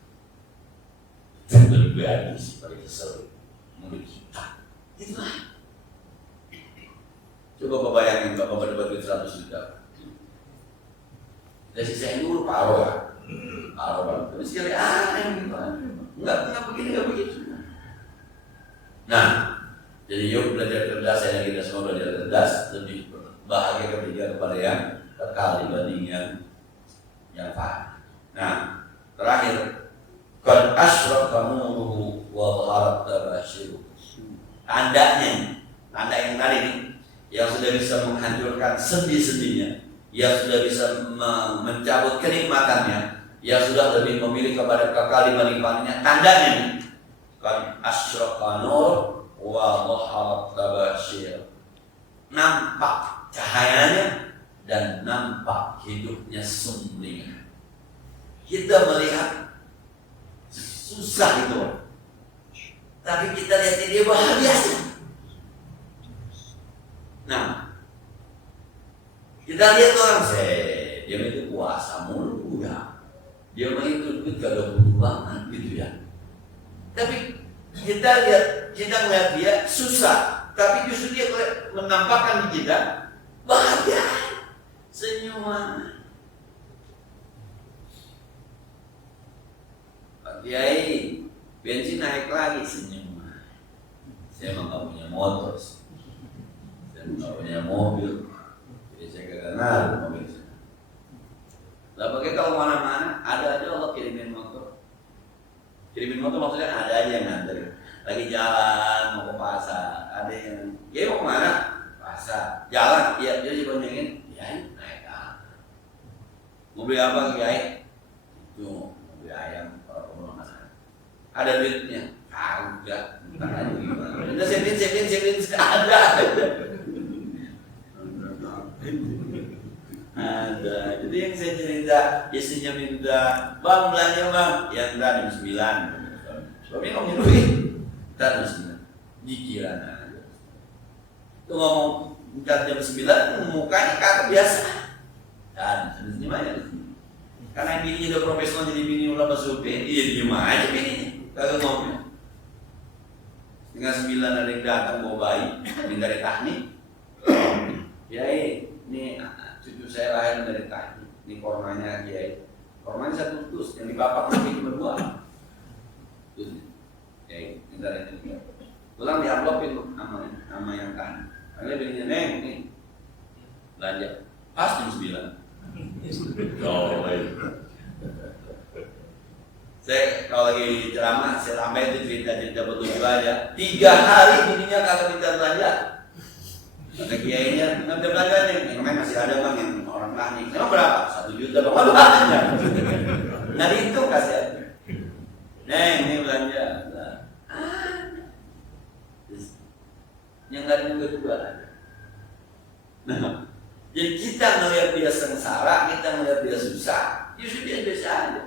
juga dibagi sih paling kesel mulut kita itu lah coba bayangin bapak dapat duit 100 juta dari sisa dulu paro ya paro banget tapi sekali yang gimana enggak begitu nah jadi yuk belajar cerdas saya kita semua belajar cerdas lebih bahagia kepada yang kekal dibanding yang faham. Nah terakhir, qad asyraka nuruhu wa dhaharat tabashiru. Tanda yang tadi nih, yang sudah bisa menghancurkan sendi-sendinya, yang sudah bisa mencabut kenikmatannya, yang sudah lebih memilih kepada kekal dibanding paniknya. Tandanya nih, qad asyraka nur wa dhaharat tabashir. Nampak cahayanya dan nampak hidupnya sumringah. Kita melihat susah itu, tapi kita lihat dia bahagia. Nah, kita lihat orang dia itu puasa mulu ya, dia mah itu duit gak butuh banget gitu ya. Tapi kita melihat dia susah, tapi justru dia menampakkan di kita bahagia, senyuman. Kiai, bensin naik lagi senyum. Saya emang gak punya motor, saya gak punya mobil, jadi saya gak ngaruh mobil saya. Lah pakai kalau mana-mana ada aja Allah kirimin motor. Kirimin motor maksudnya ada aja yang nganterin. Lagi jalan mau ke pasar, ada yang, Kiai mau kemana? Pasar. Jalan, iya dia dibandingin, Kiai naik apa? Mobil apa Kiai? Itu mobil ayam. Ada duitnya, enggak, entah gimana. Udah sepin, ada. Ada. Jadi yang saya cerita, istrinya minta, bang belanja bang, yang tadi 9. Suami ngomong duit, tadi 9. Jikiran aja. Itu ngomong minta jam 9, mukanya kakak biasa. Dan sebenarnya banyak. Karena bininya udah profesional jadi bini ulama sufi, iya diem aja bininya. Kagak ngomong. Setengah 9 ada yang datang bawa bayi, minta ditahnik. Kiai, ini cucu saya lahir dari tahnik. Ini kormanya Kiai. Kormanya 1 dus, yang di bapak mungkin cuma 2. Kiai, minta ditahnik. pulang diamplopin sama yang kan. Akhirnya bilangnya, Neng, nih belanja pas jam 9. Oh, saya kalau lagi ceramah, saya ramai itu cerita-cerita betul aja. 3 hari bininya kagak minta belanja. Kata kiainya, nggak ada belanja nih. Yang main masih ada bang yang orang tani. Emang berapa? 1 juta bang. Waduh banyak. Nah itu kasih. Neng, ini belanja. Yang nggak ada juga ada. Nah, jadi kita melihat dia sengsara, kita melihat dia susah, justru dia biasa aja.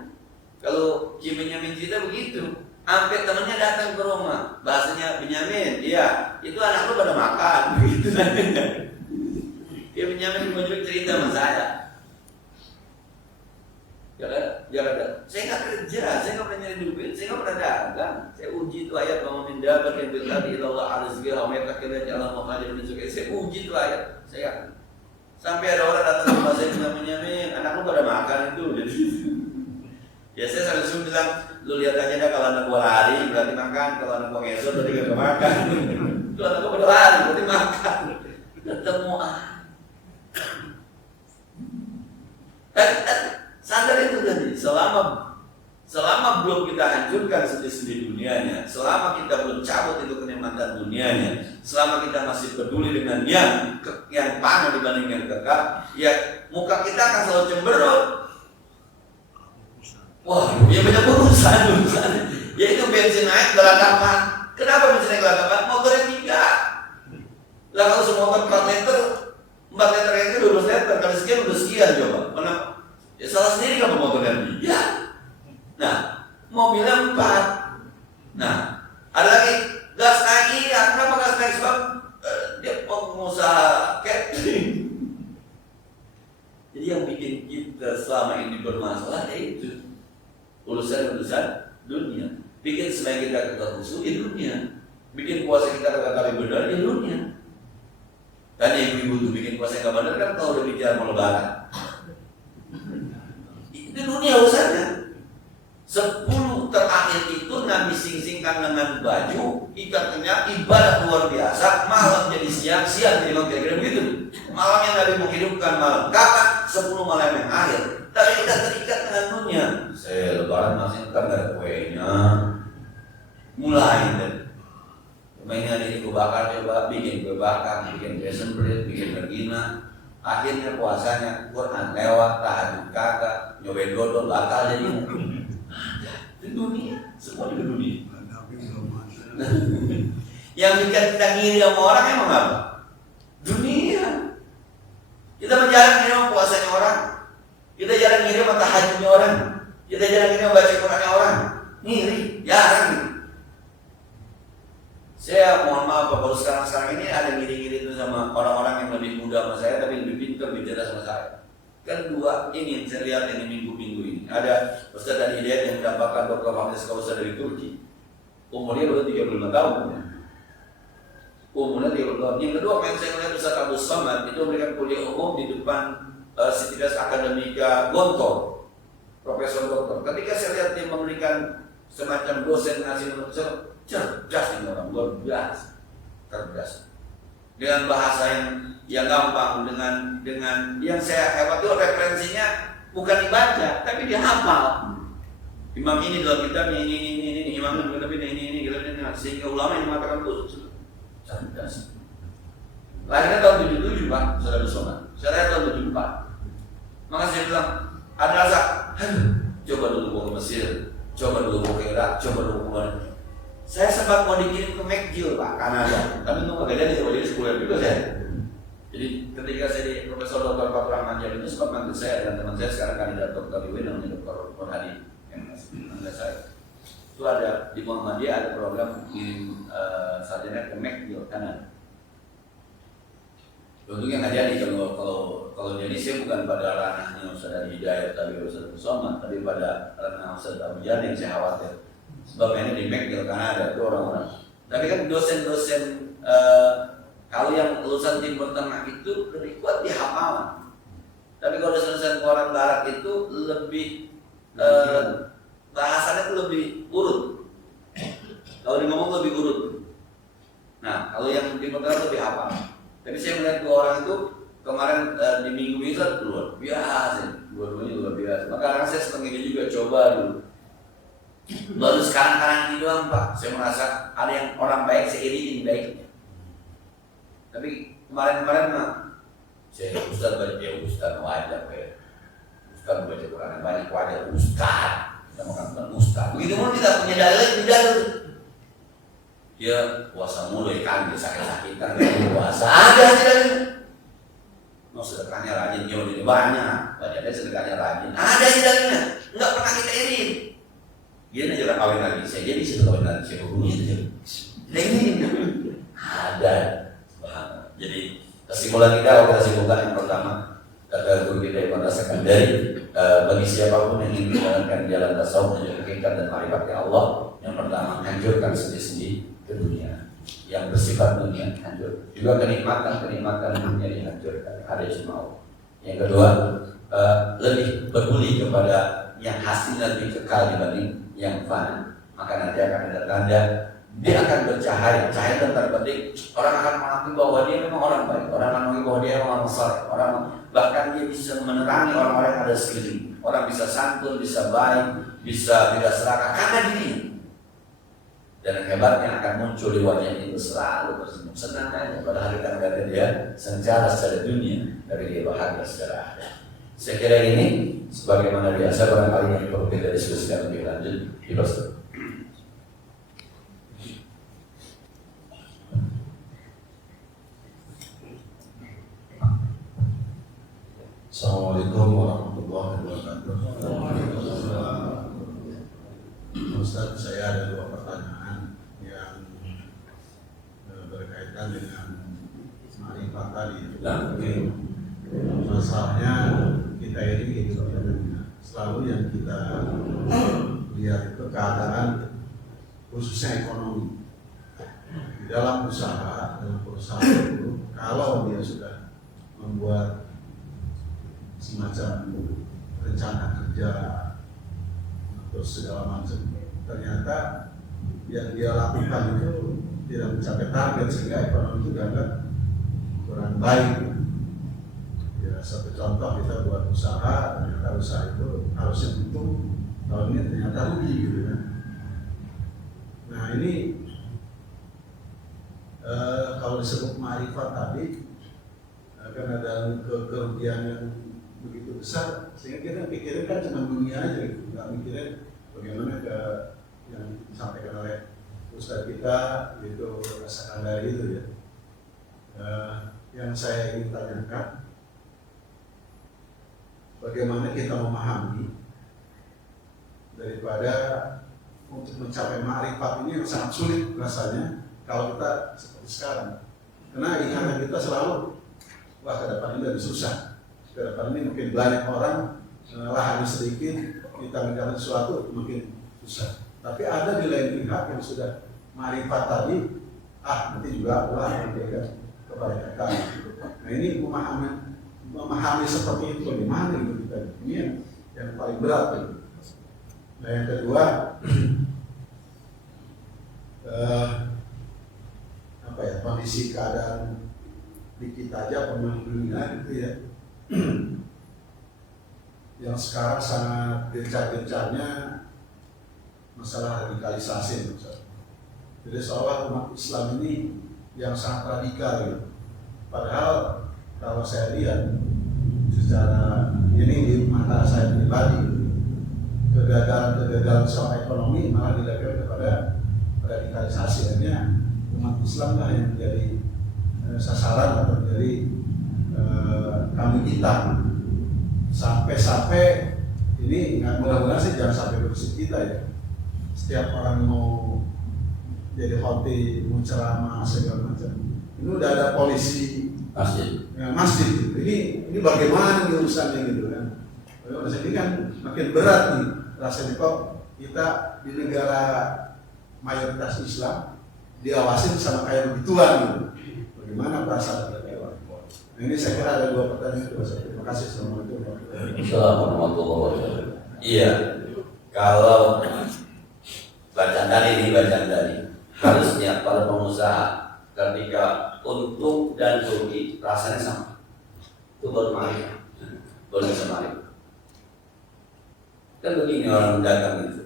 Kalau Benyamin cerita begitu, sampai temennya datang ke rumah, bahasanya Benyamin, iya, itu anak lu pada makan, begitu. Ya Benyamin mau cerita sama saya. Ya kata, saya nggak kerja, saya nggak pernah nyari duit, saya nggak pernah dagang. Saya uji itu ayat bahwa minda bagian berkati Allah arizki, hamayat akhirnya jalan mukhajir dan suka. Saya uji itu ayat, saya sampai ada orang datang ke rumah saya bilang Benyamin, anak lu pada makan itu, jadi. Ya saya selalu bilang, lu lihat aja dah kalau anak gua lari berarti makan, kalau anak gua ngesot berarti gak makan. Kalau anak gua pada lari berarti makan. Ketemu sadar itu tadi, selama belum kita hancurkan sendi dunianya, selama kita belum cabut itu kenikmatan dunianya, selama kita masih peduli dengan yang panah dibanding yang kekal, ya muka kita akan selalu cemberut. Wah, ya banyak urusan. Ya itu bensin naik gelagapan. Kenapa bensin naik gelagapan? Motornya 3. Lah kalau semua motor 4 liter itu 12 liter kali sekian udah sekian coba. Mana? Ya salah sendiri kalau motornya 3. Nah, mobilnya 4. Nah, ada lagi gas naik. Ya, kenapa gas naik? Sebab dia pengusaha catering. Jadi yang bikin kita selama ini bermasalah itu urusan dunia. Bikin selain kita khusyuk di dunia. Bikin puasa kita kali benar di dunia. Dan ibu-ibu tuh bikin puasa yang benar kan kalau udah bicara mau lebaran. Itu dunia urusannya. 10 terakhir itu Nabi sing-singkan dengan baju, ikatnya ibadah luar biasa. Malam jadi siang, siang jadi malam, kira-kira begitu. Malam yang Nabi menghidupkan malam. Kapan? 10 malam yang akhir. Tapi kita terikat dengan dunia. Saya lebaran masih kan ada kuenya. Mulai dan mainnya ini kue bakar, coba bikin kue bakar, bikin kue sembrit, bikin regina. Akhirnya puasanya Quran lewat, tahajud kagak, nyobain dodol bakal jadi. Di dunia, semua di dunia. Yang bikin kita ngiri sama orang emang apa? Dunia. Kita jarang ngiri sama puasanya orang. Kita jarang ngiri sama tahajudnya orang. Kita jarang ngiri sama baca Qurannya orang. Ngiri, jarang. Saya mohon maaf kalau sekarang ini ada ngiri-ngiri itu sama orang-orang yang lebih muda sama saya tapi lebih pintar bicara sama saya. Kan dua ini saya lihat ini minggu-minggu ini ada Ustaz Dani Hidayat yang mendapatkan Dr. Hafiz Kausar dari Turki. Umurnya baru 35 tahun. Umurnya 35 tahun. Yang kedua yang saya lihat Ustaz Abu Samad itu memberikan kuliah umum di depan Sivitas Akademika Gontor, Profesor Gontor. Ketika saya lihat dia memberikan semacam dosen ngasih cerdas ini orang luar biasa, cerdas. Dengan bahasa yang gampang, dengan yang saya hebat itu referensinya bukan dibaca, tapi dia hafal. Imam ini dalam kitab ini, imam ini dalam kitab ini, sehingga ulama yang mengatakan itu cerdas. Lahirnya tahun 77 Pak, saudara Somad. Saya tahun 74. Maka saya bilang, ada rasa, coba dulu mau ke Mesir, coba dulu mau ke Irak, coba dulu mau ke saya sempat mau dikirim ke McGill Pak, Kanada. Tapi untuk kejadian di jadi sekolah juga saya. Jadi ketika saya di Profesor Dr. Fatur Rahman Jalil itu sempat manggil saya dan teman saya sekarang kandidat dokter UIN namanya Dr. Hadi MS saya. Itu ada di Muhammadiyah ada program kirim sarjana ke McGill Kanada. Untungnya nggak jadi kalau jadi saya bukan pada ranahnya Ustaz Hidayat tapi Ustaz Somad, tapi pada ranah Ustaz Abu Jan yang saya khawatir. Sebab ini di McGill Kanada itu orang-orang. Tapi kan dosen-dosen kalau yang lulusan Timur Tengah itu lebih kuat di hafalan. Tapi kalau dosen-dosen orang Barat itu lebih bahasanya itu lebih urut. Kalau dia ngomong lebih urut. Nah, kalau yang di Mekah lebih hafal. Tapi saya melihat dua orang itu kemarin di minggu itu luar biasa, dua-duanya luar biasa. Maka saya setengah juga coba dulu. Baru sekarang ini doang Pak, saya merasa ada yang orang baik saya iriin baiknya. Tapi kemarin mah saya Ustaz wajah kayak Ustaz baca Quran banyak wajah Ustaz, kita makan Ustaz. Begitu pun tidak punya dalil tidak. Dia puasa mulu ikan dia sakit-sakitan puasa ada tidak. Mau sedekahnya rajin jauh ini banyak, dia sedekahnya rajin ada dalilnya, nggak pernah kita iriin. Dia aja kawin lagi, saya jadi situ kawin lagi, saya hubungi itu jadi ada. Jadi kesimpulan kita simpulkan yang pertama, kata guru kita yang merasakan dari bagi siapapun yang ingin menjalankan jalan tasawuf menuju hakikat dan marifat Allah, yang pertama hancurkan sendi-sendi ke dunia, yang bersifat dunia hancur. Juga kenikmatan dunia dihancurkan, ada semua. Yang kedua, lebih peduli kepada yang hasilnya lebih kekal dibanding yang fana, maka nanti akan ada tanda dia akan bercahaya. Cahaya yang terpenting, orang akan mengakui bahwa dia memang orang baik, orang akan mengakui bahwa dia orang saleh, orang bahkan dia bisa menerangi orang-orang yang ada sekeliling. Orang bisa santun, bisa baik, bisa tidak serakah karena dirinya. Dan hebatnya akan muncul di wajahnya itu selalu tersenyum, senang aja. Padahal kita melihat dia secara dunia, tapi dia bahagia secara ada. Saya kira ini sebagaimana biasa barangkali yang perlu kita diskusikan lebih lanjut di Ustaz. Assalamualaikum warahmatullahi wabarakatuh. Ustaz, saya ada dua pertanyaan yang berkaitan dengan ma'rifat tadi. Masalahnya kita ini hidup selalu yang kita lihat itu keadaan khususnya ekonomi di dalam usaha, dalam perusahaan itu kalau dia sudah membuat semacam rencana kerja atau segala macam, ternyata yang dia lakukan itu tidak mencapai target sehingga ekonomi itu dianggap kurang baik. Ya, satu contoh, kita buat usaha, ternyata usaha itu harusnya untung, tahun ini ternyata rugi gitu kan. Nah ini kalau disebut ma'rifat tadi akan ada kerugian yang begitu besar sehingga kita pikirin kan cuma dunia aja gitu, nggak mikirin bagaimana ke yang disampaikan oleh Ustaz kita itu rasakan dari itu ya. Yang saya ingin tanyakan, bagaimana kita memahami daripada untuk mencapai ma'rifat ini yang sangat sulit rasanya kalau kita seperti sekarang. Karena ingatan kita selalu, wah ke depan ini lebih susah, ke depan ini mungkin banyak orang, lahannya sedikit, kita menjalankan sesuatu makin susah. Tapi ada di lain pihak yang sudah ma'rifat tadi, nanti juga Allah memberikan kepada kita. Nah ini memahami seperti itu bagaimana gitu kita. Ini yang paling berat gitu. Nah yang kedua, kondisi keadaan di kita aja pemain dunia gitu ya, yang sekarang sangat gencar-gencarnya masalah radikalisasi misalnya. Jadi seolah umat Islam ini yang sangat radikal gitu. Padahal kalau saya lihat secara ini di mata saya pribadi, kegagalan soal ekonomi malah dilakukan kepada radikalisasi. Akhirnya umat Islam lah yang menjadi sasaran atau menjadi kambing hitam. Sampai ini mudah-mudahan sih jangan sampai bersih kita ya. Setiap orang mau jadi khotib, mau ceramah segala macam, ini udah ada polisi masjid gitu. Ini bagaimana nih urusannya gitu kan. Ini kan makin berat nih rasanya kok kita di negara mayoritas Islam diawasin sama kayak begituan gitu. Bagaimana perasaan kita? Nah, ini saya kira ada dua pertanyaan itu. Terima kasih. Assalamualaikum warahmatullahi wabarakatuh. Iya, kalau bacaan tadi harusnya para pengusaha ketika untung dan rugi rasanya sama. Itu baru mari, baru bisa mari. Kan begini orang dagang itu.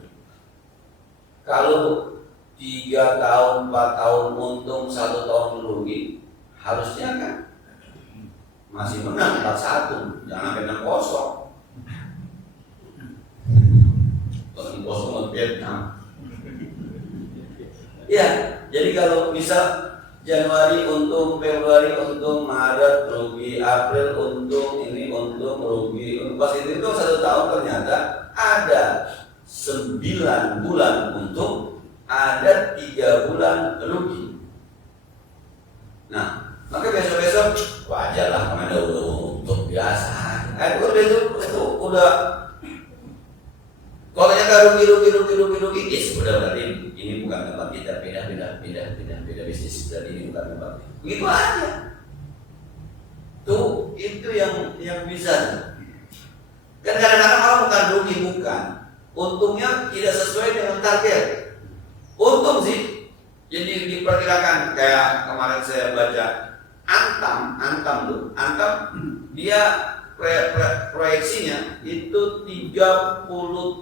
Kalau 3 tahun, 4 tahun untung, 1 tahun rugi, harusnya kan masih menang 4-1, jangan sampai 6-0. Kalau 6-0 Vietnam. Ya, jadi kalau bisa Januari untung, Februari untung, Maret rugi, April untung, ini untung, rugi. Pas itu 1 tahun ternyata ada 9 bulan untung, ada 3 bulan rugi. Nah, maka besok-besok wajar lah karena ada untung biasa. Itu udah kalau ternyata rugi, yes, udah berarti ini bukan tempat kita, beda bisnis, berarti ini bukan tempat. Begitu aja. Tuh, itu yang bisa. Kan kadang-kadang orang bukan rugi, bukan. Untungnya tidak sesuai dengan target. Untung sih, jadi diperkirakan kayak kemarin saya baca Antam dia proyeksinya itu 30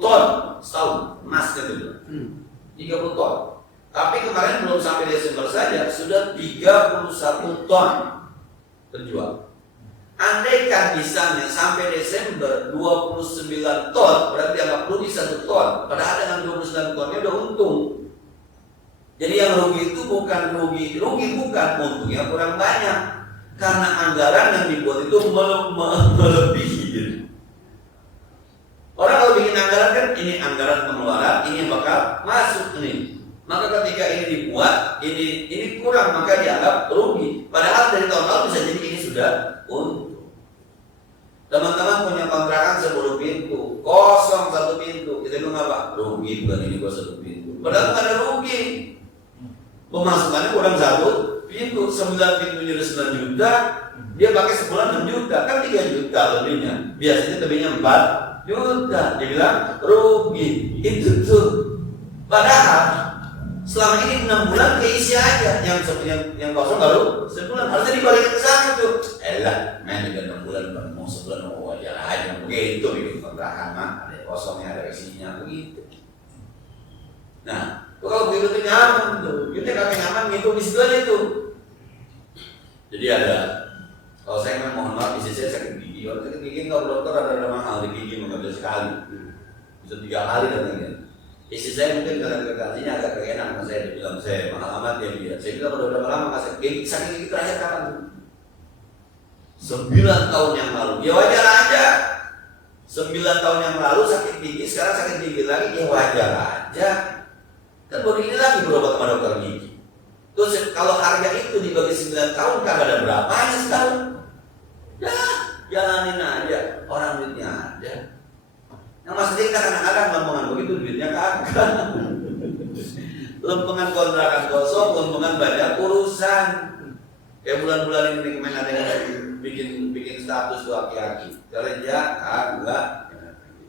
ton setahun emasnya itu 30 ton. Tapi kemarin belum sampai Desember saja sudah 31 ton terjual. Andaikan misalnya sampai Desember 29 ton, berarti anggap rugi 1 ton. Padahal dengan 29 tonnya udah untung. Jadi yang rugi itu bukan rugi bukan, untungnya kurang banyak. Karena anggaran yang dibuat itu melebihi. Orang kalau bikin anggaran kan ini anggaran pengeluaran, ini bakal masuk nih. Maka ketika ini dibuat, ini kurang, maka dianggap rugi. Padahal dari tahun-tahun bisa jadi ini sudah untung. Teman-teman punya kontrakan 10 pintu, kosong 1 pintu, kita bilang apa? Rugi, bukan ini kosong 1 pintu. Padahal ada rugi. Pemasukannya kurang 1 pintu, 9 pintunya udah 9 juta, dia pakai sebulan 6 juta, kan 3 juta lebihnya. Biasanya lebihnya 4 juta. Dia bilang rugi. Itu tuh. Padahal selama ini 6 bulan keisi aja, yang kosong baru sebulan. Harusnya dibalikin ke sana tuh. Main juga 6 bulan, mau sebulan mau wajar aja. Begitu bikin kontrakan mah, ada kosongnya, ada isinya, begitu. Nah, kalau begitu tuh nyaman tuh, kita kagak nyaman ngitung di situ aja tuh. Jadi kalau saya kan mohon maaf, istri saya sakit gigi. Waktu sakit gigi nggak dokter ada mahal di gigi, nggak bisa sekali, bisa 3 kali katanya. Istri saya mungkin karena kekasihnya agak keenak sama saya, dia bilang saya mahal amat ya dia. Saya bilang udah berapa lama sakit gigi terakhir kapan? 9 tahun yang lalu. Ya wajar aja. 9 tahun yang lalu sakit gigi, sekarang sakit gigi lagi, ya wajar aja. Kan baru ini lagi berobat sama dokter gigi. Terus kalau harga itu dibagi 9 tahun kagak ada berapanya setahun. Ya, jalanin aja, orang duitnya ada. Yang maksudnya kita kadang-kadang lempengan begitu duitnya kagak. Lempengan kontrakan kosong, lempengan banyak urusan. Kayak bulan-bulan ini kemarin ada yang bikin status tuh aki-aki. Kerja kagak,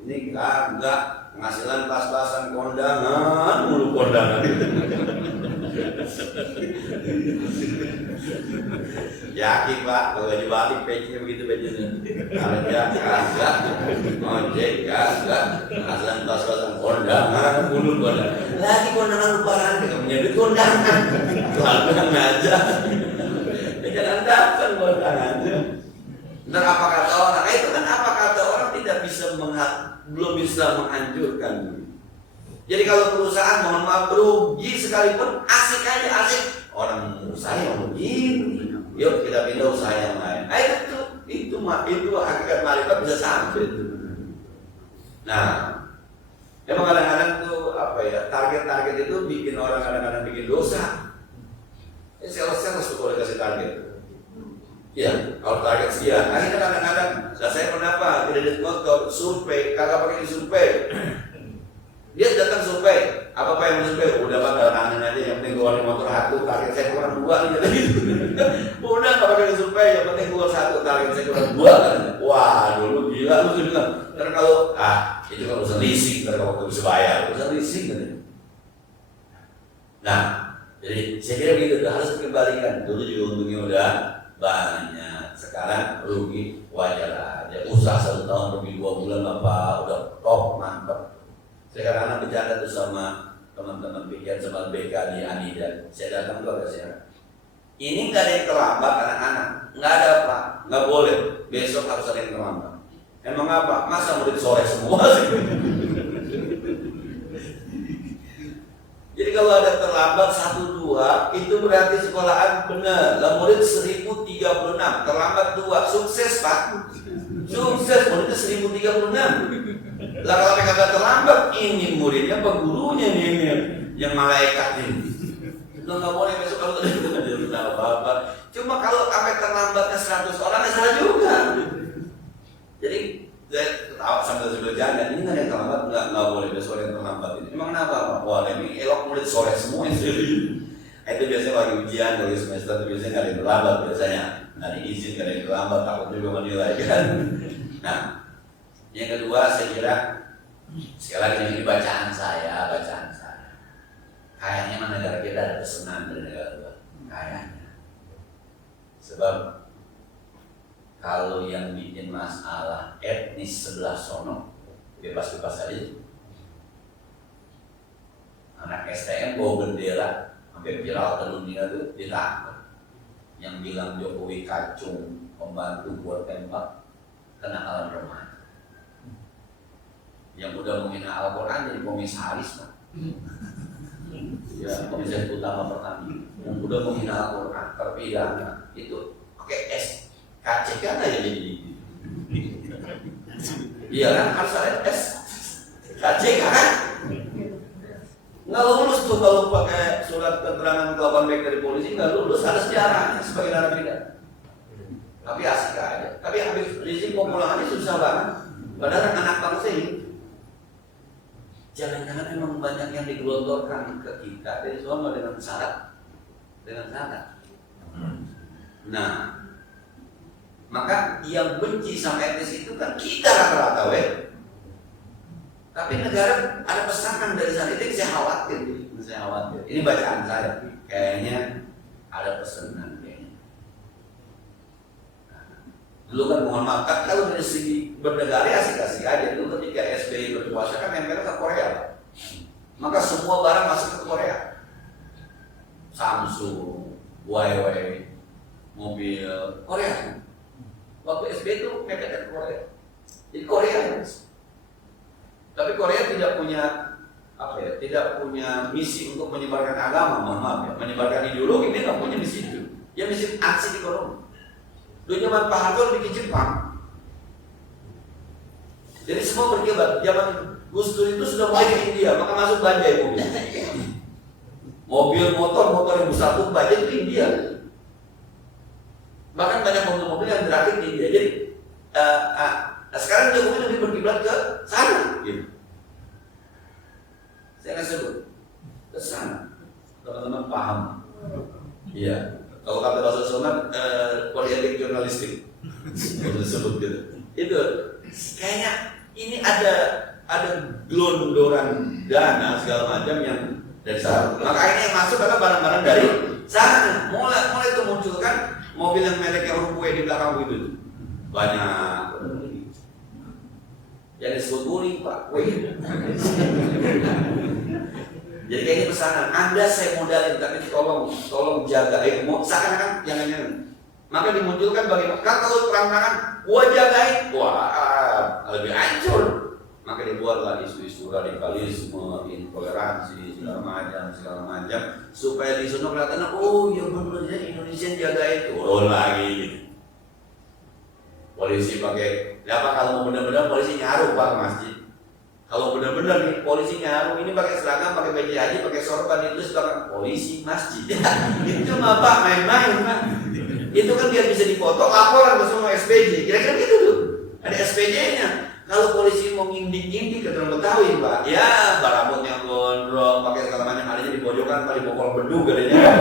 ini kagak. Penghasilan pas-pasan, kondangan mulu kondangan. Yakin Pak, kalau gaji balik pecinya begitu bajunya. Kerja kagak, ojek kagak, penghasilan pas-pasan, kondangan mulu kondangan. Lagi kondangan lebaran, kita punya duit kondangan. Kondangan aja. Jangan datang kondangannya. Ntar apa kata orang? Itu kan apa kata orang tidak bisa belum bisa menghancurkan. Jadi kalau perusahaan mohon maaf rugi sekalipun asik aja asik. Orang usaha yang begini, yuk kita pindah usaha yang lain. Itu hakikat marifat bisa sampai. Nah, emang kadang-kadang tuh apa ya, target-target itu bikin orang kadang-kadang bikin dosa. Sales tuh boleh kasih target. Ya, kalau target sekian, akhirnya kadang-kadang, saya kenapa kredit motor, survei, kagak pakai di survei. Dia datang survei, apa yang survei? Udah Pak, garangan aja, yang penting keluarin motor 1, target saya kurang 2 nih, gitu. Udah nggak pakai di survei, yang penting keluar 1, target saya kurang 2 kan. Wah, dulu gila lu bilang. Karena kalau itu kan urusan leasing, karena kalau bisa bayar, urusan leasing kan. Nah, Jadi saya kira begitu, harus dikembalikan. Dulu juga untungnya udah banyak, sekarang rugi wajar aja. Usaha 1 tahun rugi 2 bulan Bapak udah top, mantap. Sekarang anak bercanda tuh sama teman-teman pikiran sama BK di Anida. Saya datang tuh agak siapa. Ini nggak ada yang terlambat anak-anak, nggak ada apa, nggak boleh. Besok harus ada yang terlambat. Emang apa? Masa murid sore semua sih? Jadi kalau ada terlambat 1-2, itu berarti sekolahan benar. Lah murid 1036, terlambat 2, sukses Pak. Sukses, muridnya 1036. Lah kalau mereka nggak terlambat, ini muridnya apa gurunya nih yang malaikat ini. Lo nggak boleh besok kalau tidak apa-apa. Cuma kalau sampai terlambatnya 100 orang, ya salah juga. Jadi saya tahu sambil berjalan, ini nggak ada yang terlambat, nggak boleh besok yang terlambat ini. Emang kenapa? Wah ini elok murid sore semua itu. Itu biasanya lagi ujian dari semester itu biasanya nggak ada yang terlambat biasanya. Nggak ada izin, nggak ada yang terlambat, takut juga menilai kan. Nah, yang kedua saya kira sekali lagi ini bacaan saya. Kayaknya negara kita ada pesanan dari negara luar. Kayaknya. Sebab kalau yang bikin masalah etnis sebelah sono bebas-bebas aja. Anak STM bawa bendera sampai viral ke dunia tuh ditangkap. Yang bilang Jokowi kacung pembantu buat tembak kena alam remaja. Yang udah menghina Al-Quran jadi komisaris Pak. Ya, komisaris utama Pertamina yang udah menghina Al-Quran terpidana itu pakai S KCK aja jadi. Iya kan harus ada S KCK kan? Nggak lulus tuh kalau pakai surat keterangan kelakuan baik dari polisi, nggak lulus, ada sejarahnya sebagai narapidana. Tapi asik aja. Tapi habis izin mau pulang aja susah banget. Padahal anak bangsa ini jangan-jangan memang banyak yang digelontorkan ke kita dari semua dengan syarat. Nah, maka yang benci sama etnis itu kan kita rata-rata Tapi negara ada pesanan dari sana itu saya khawatir. Ini bacaan saya. Kayaknya ada pesanan kayaknya. Dulu kan mohon maaf, kalau dari segi bernegara asik-asik aja. Dulu ketika SBY berkuasa kan nempel ke Korea. Maka semua barang masuk ke Korea. Samsung, Huawei, mobil Korea. Waktu SBY itu nempel ke Korea. Jadi Korea. Tapi Korea tidak punya misi untuk menyebarkan agama, mohon maaf ya. Menyebarkan ideologi, dia nggak punya misi itu. Dia misi aksi ekonomi. Dulu zaman Pak Harto bikin Jepang. Jadi semua berkibar. Zaman Gus Dur itu sudah mulai ke India, maka masuk bajai mobil. Motor yang besar tuh bajai ke India. Bahkan banyak mobil-mobil yang berakit di India. Jadi sekarang Jokowi lebih berkiblat ke sana. Gitu. Saya nggak sebut ke sana. Teman-teman paham. Iya. Kalau kata bahasa Sunda, politik jurnalistik, disebut gitu. Itu kayaknya ini ada gelondoran dana segala macam yang dari sana. Makanya yang masuk adalah barang-barang dari sana. Mulai itu muncul kan mobil yang mereknya huruf W di belakang itu banyak. Yang disebut guling Pak W. Jadi kayaknya pesanan, Anda saya modalin, tapi tolong jaga seakan-akan jangan. Maka dimunculkan bagaimana? Kalau terang-terangan, gua jagain, wah lebih hancur. Maka dibuatlah isu-isu radikalisme, intoleransi, segala macam, supaya di sana kelihatan, oh ya benar Indonesia jagain, turun lagi. Gitu. Polisi pakai, kalau mau benar-benar polisi nyaruh Pak ke masjid. Kalau benar-benar nih polisi nyaruh ini pakai seragam, pakai baju haji, pakai sorban itu sekarang polisi masjid. Itu mah Pak main-main Pak. Itu kan biar bisa dipoto laporan ke semua SPJ. Kira-kira gitu tuh. Ada SPJ-nya. Kalau polisi mau ngindik-ngindik ke dalam Betawi Pak, ya barabotnya gondrong, pakai segala macam adanya di pojokan, paling bokol bedug adanya.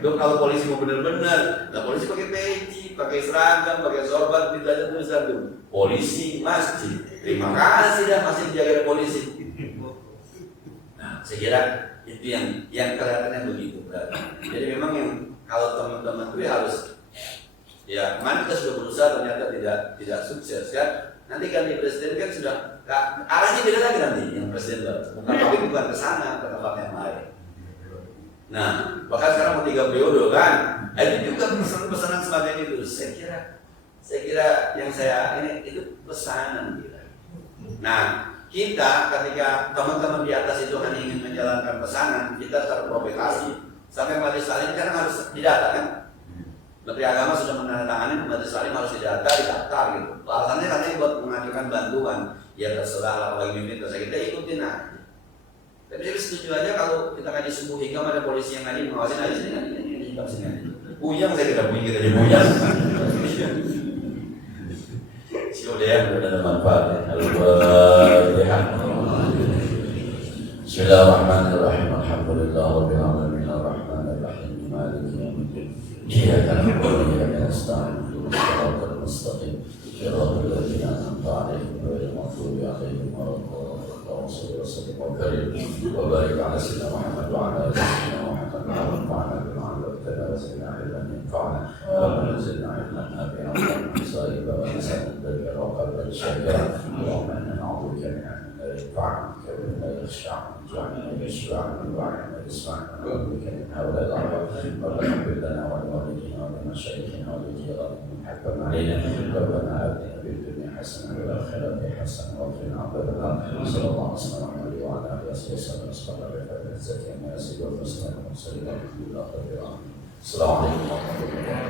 Tuh kalau polisi mau benar-benar, nah polisi pakai peci, pakai seragam, pakai sorban, tidak tulisan tuh. Polisi masjid. Terima kasih dah masih dijaga polisi. Nah, saya kira Itu yang kelihatannya begitu berarti. Jadi memang yang kalau teman-teman itu harus ya kemarin kita sudah berusaha ternyata tidak sukses kan. Nanti ganti presiden kan sudah arahnya beda lagi nanti yang presiden baru. Tapi bukan ke sana, ke tempat yang lain. Nah, bahkan sekarang mau 3 periode kan. Itu juga pesanan semacam itu. Saya kira yang saya ini itu pesanan gitu. Nah, kita ketika teman-teman di atas itu hanya ingin menjalankan pesanan, kita terprovokasi sampai majelis taklim kan harus didata kan. Menteri Agama sudah menandatangani majelis taklim harus didata, didaftar gitu. Alasannya katanya buat mengajukan bantuan. Ya terserah lah kalau mimpin terserah kita ikutin aja. Tapi saya setuju aja kalau kita ngaji subuh hingga ada polisi yang ngaji mengawasin aja sini ngaji. Buyang saya kira buyang kita jadi buyang. Sudah ya, sudah ada manfaatnya. Al-Fatihah. Bismillahirrahmanirrahim. Alhamdulillahirabbil alamin arrahmanir rahim maliki yaumiddin. Iyyaka na'budu wa iyyaka nasta'in. Ihdinas mustaqim. Shiratal ladzina an'amta 'alaihim ghairil maghdubi 'alaihim waladdallin. Allahumma shalli wa sallim wa barik 'ala sayyidina Muhammad wa 'ala ali sayyidina Muhammad wa 'ala bima 'allamtana wa sayyidina ilman yanfa'una wa zidna ilman nafi'an wa sa'ib wa hasan dari raqab al-syaitan. Allahumma inna na'udzubika min la yanfa'u wa la yashfa'u wa la yashfa'u wa la yasma'u wa bika min hawla al-arab wa rabbana lana wa liwalidina wa limashayikhina wa lijiranina haqqan 'alaina rabbana atina fid dunya hasanah wa fil akhirati hasanah wa qina adhaban nar. Sallallahu alaihi wa ala alihi wasallam. Assalamualaikum warahmatullahi wabarakatuh.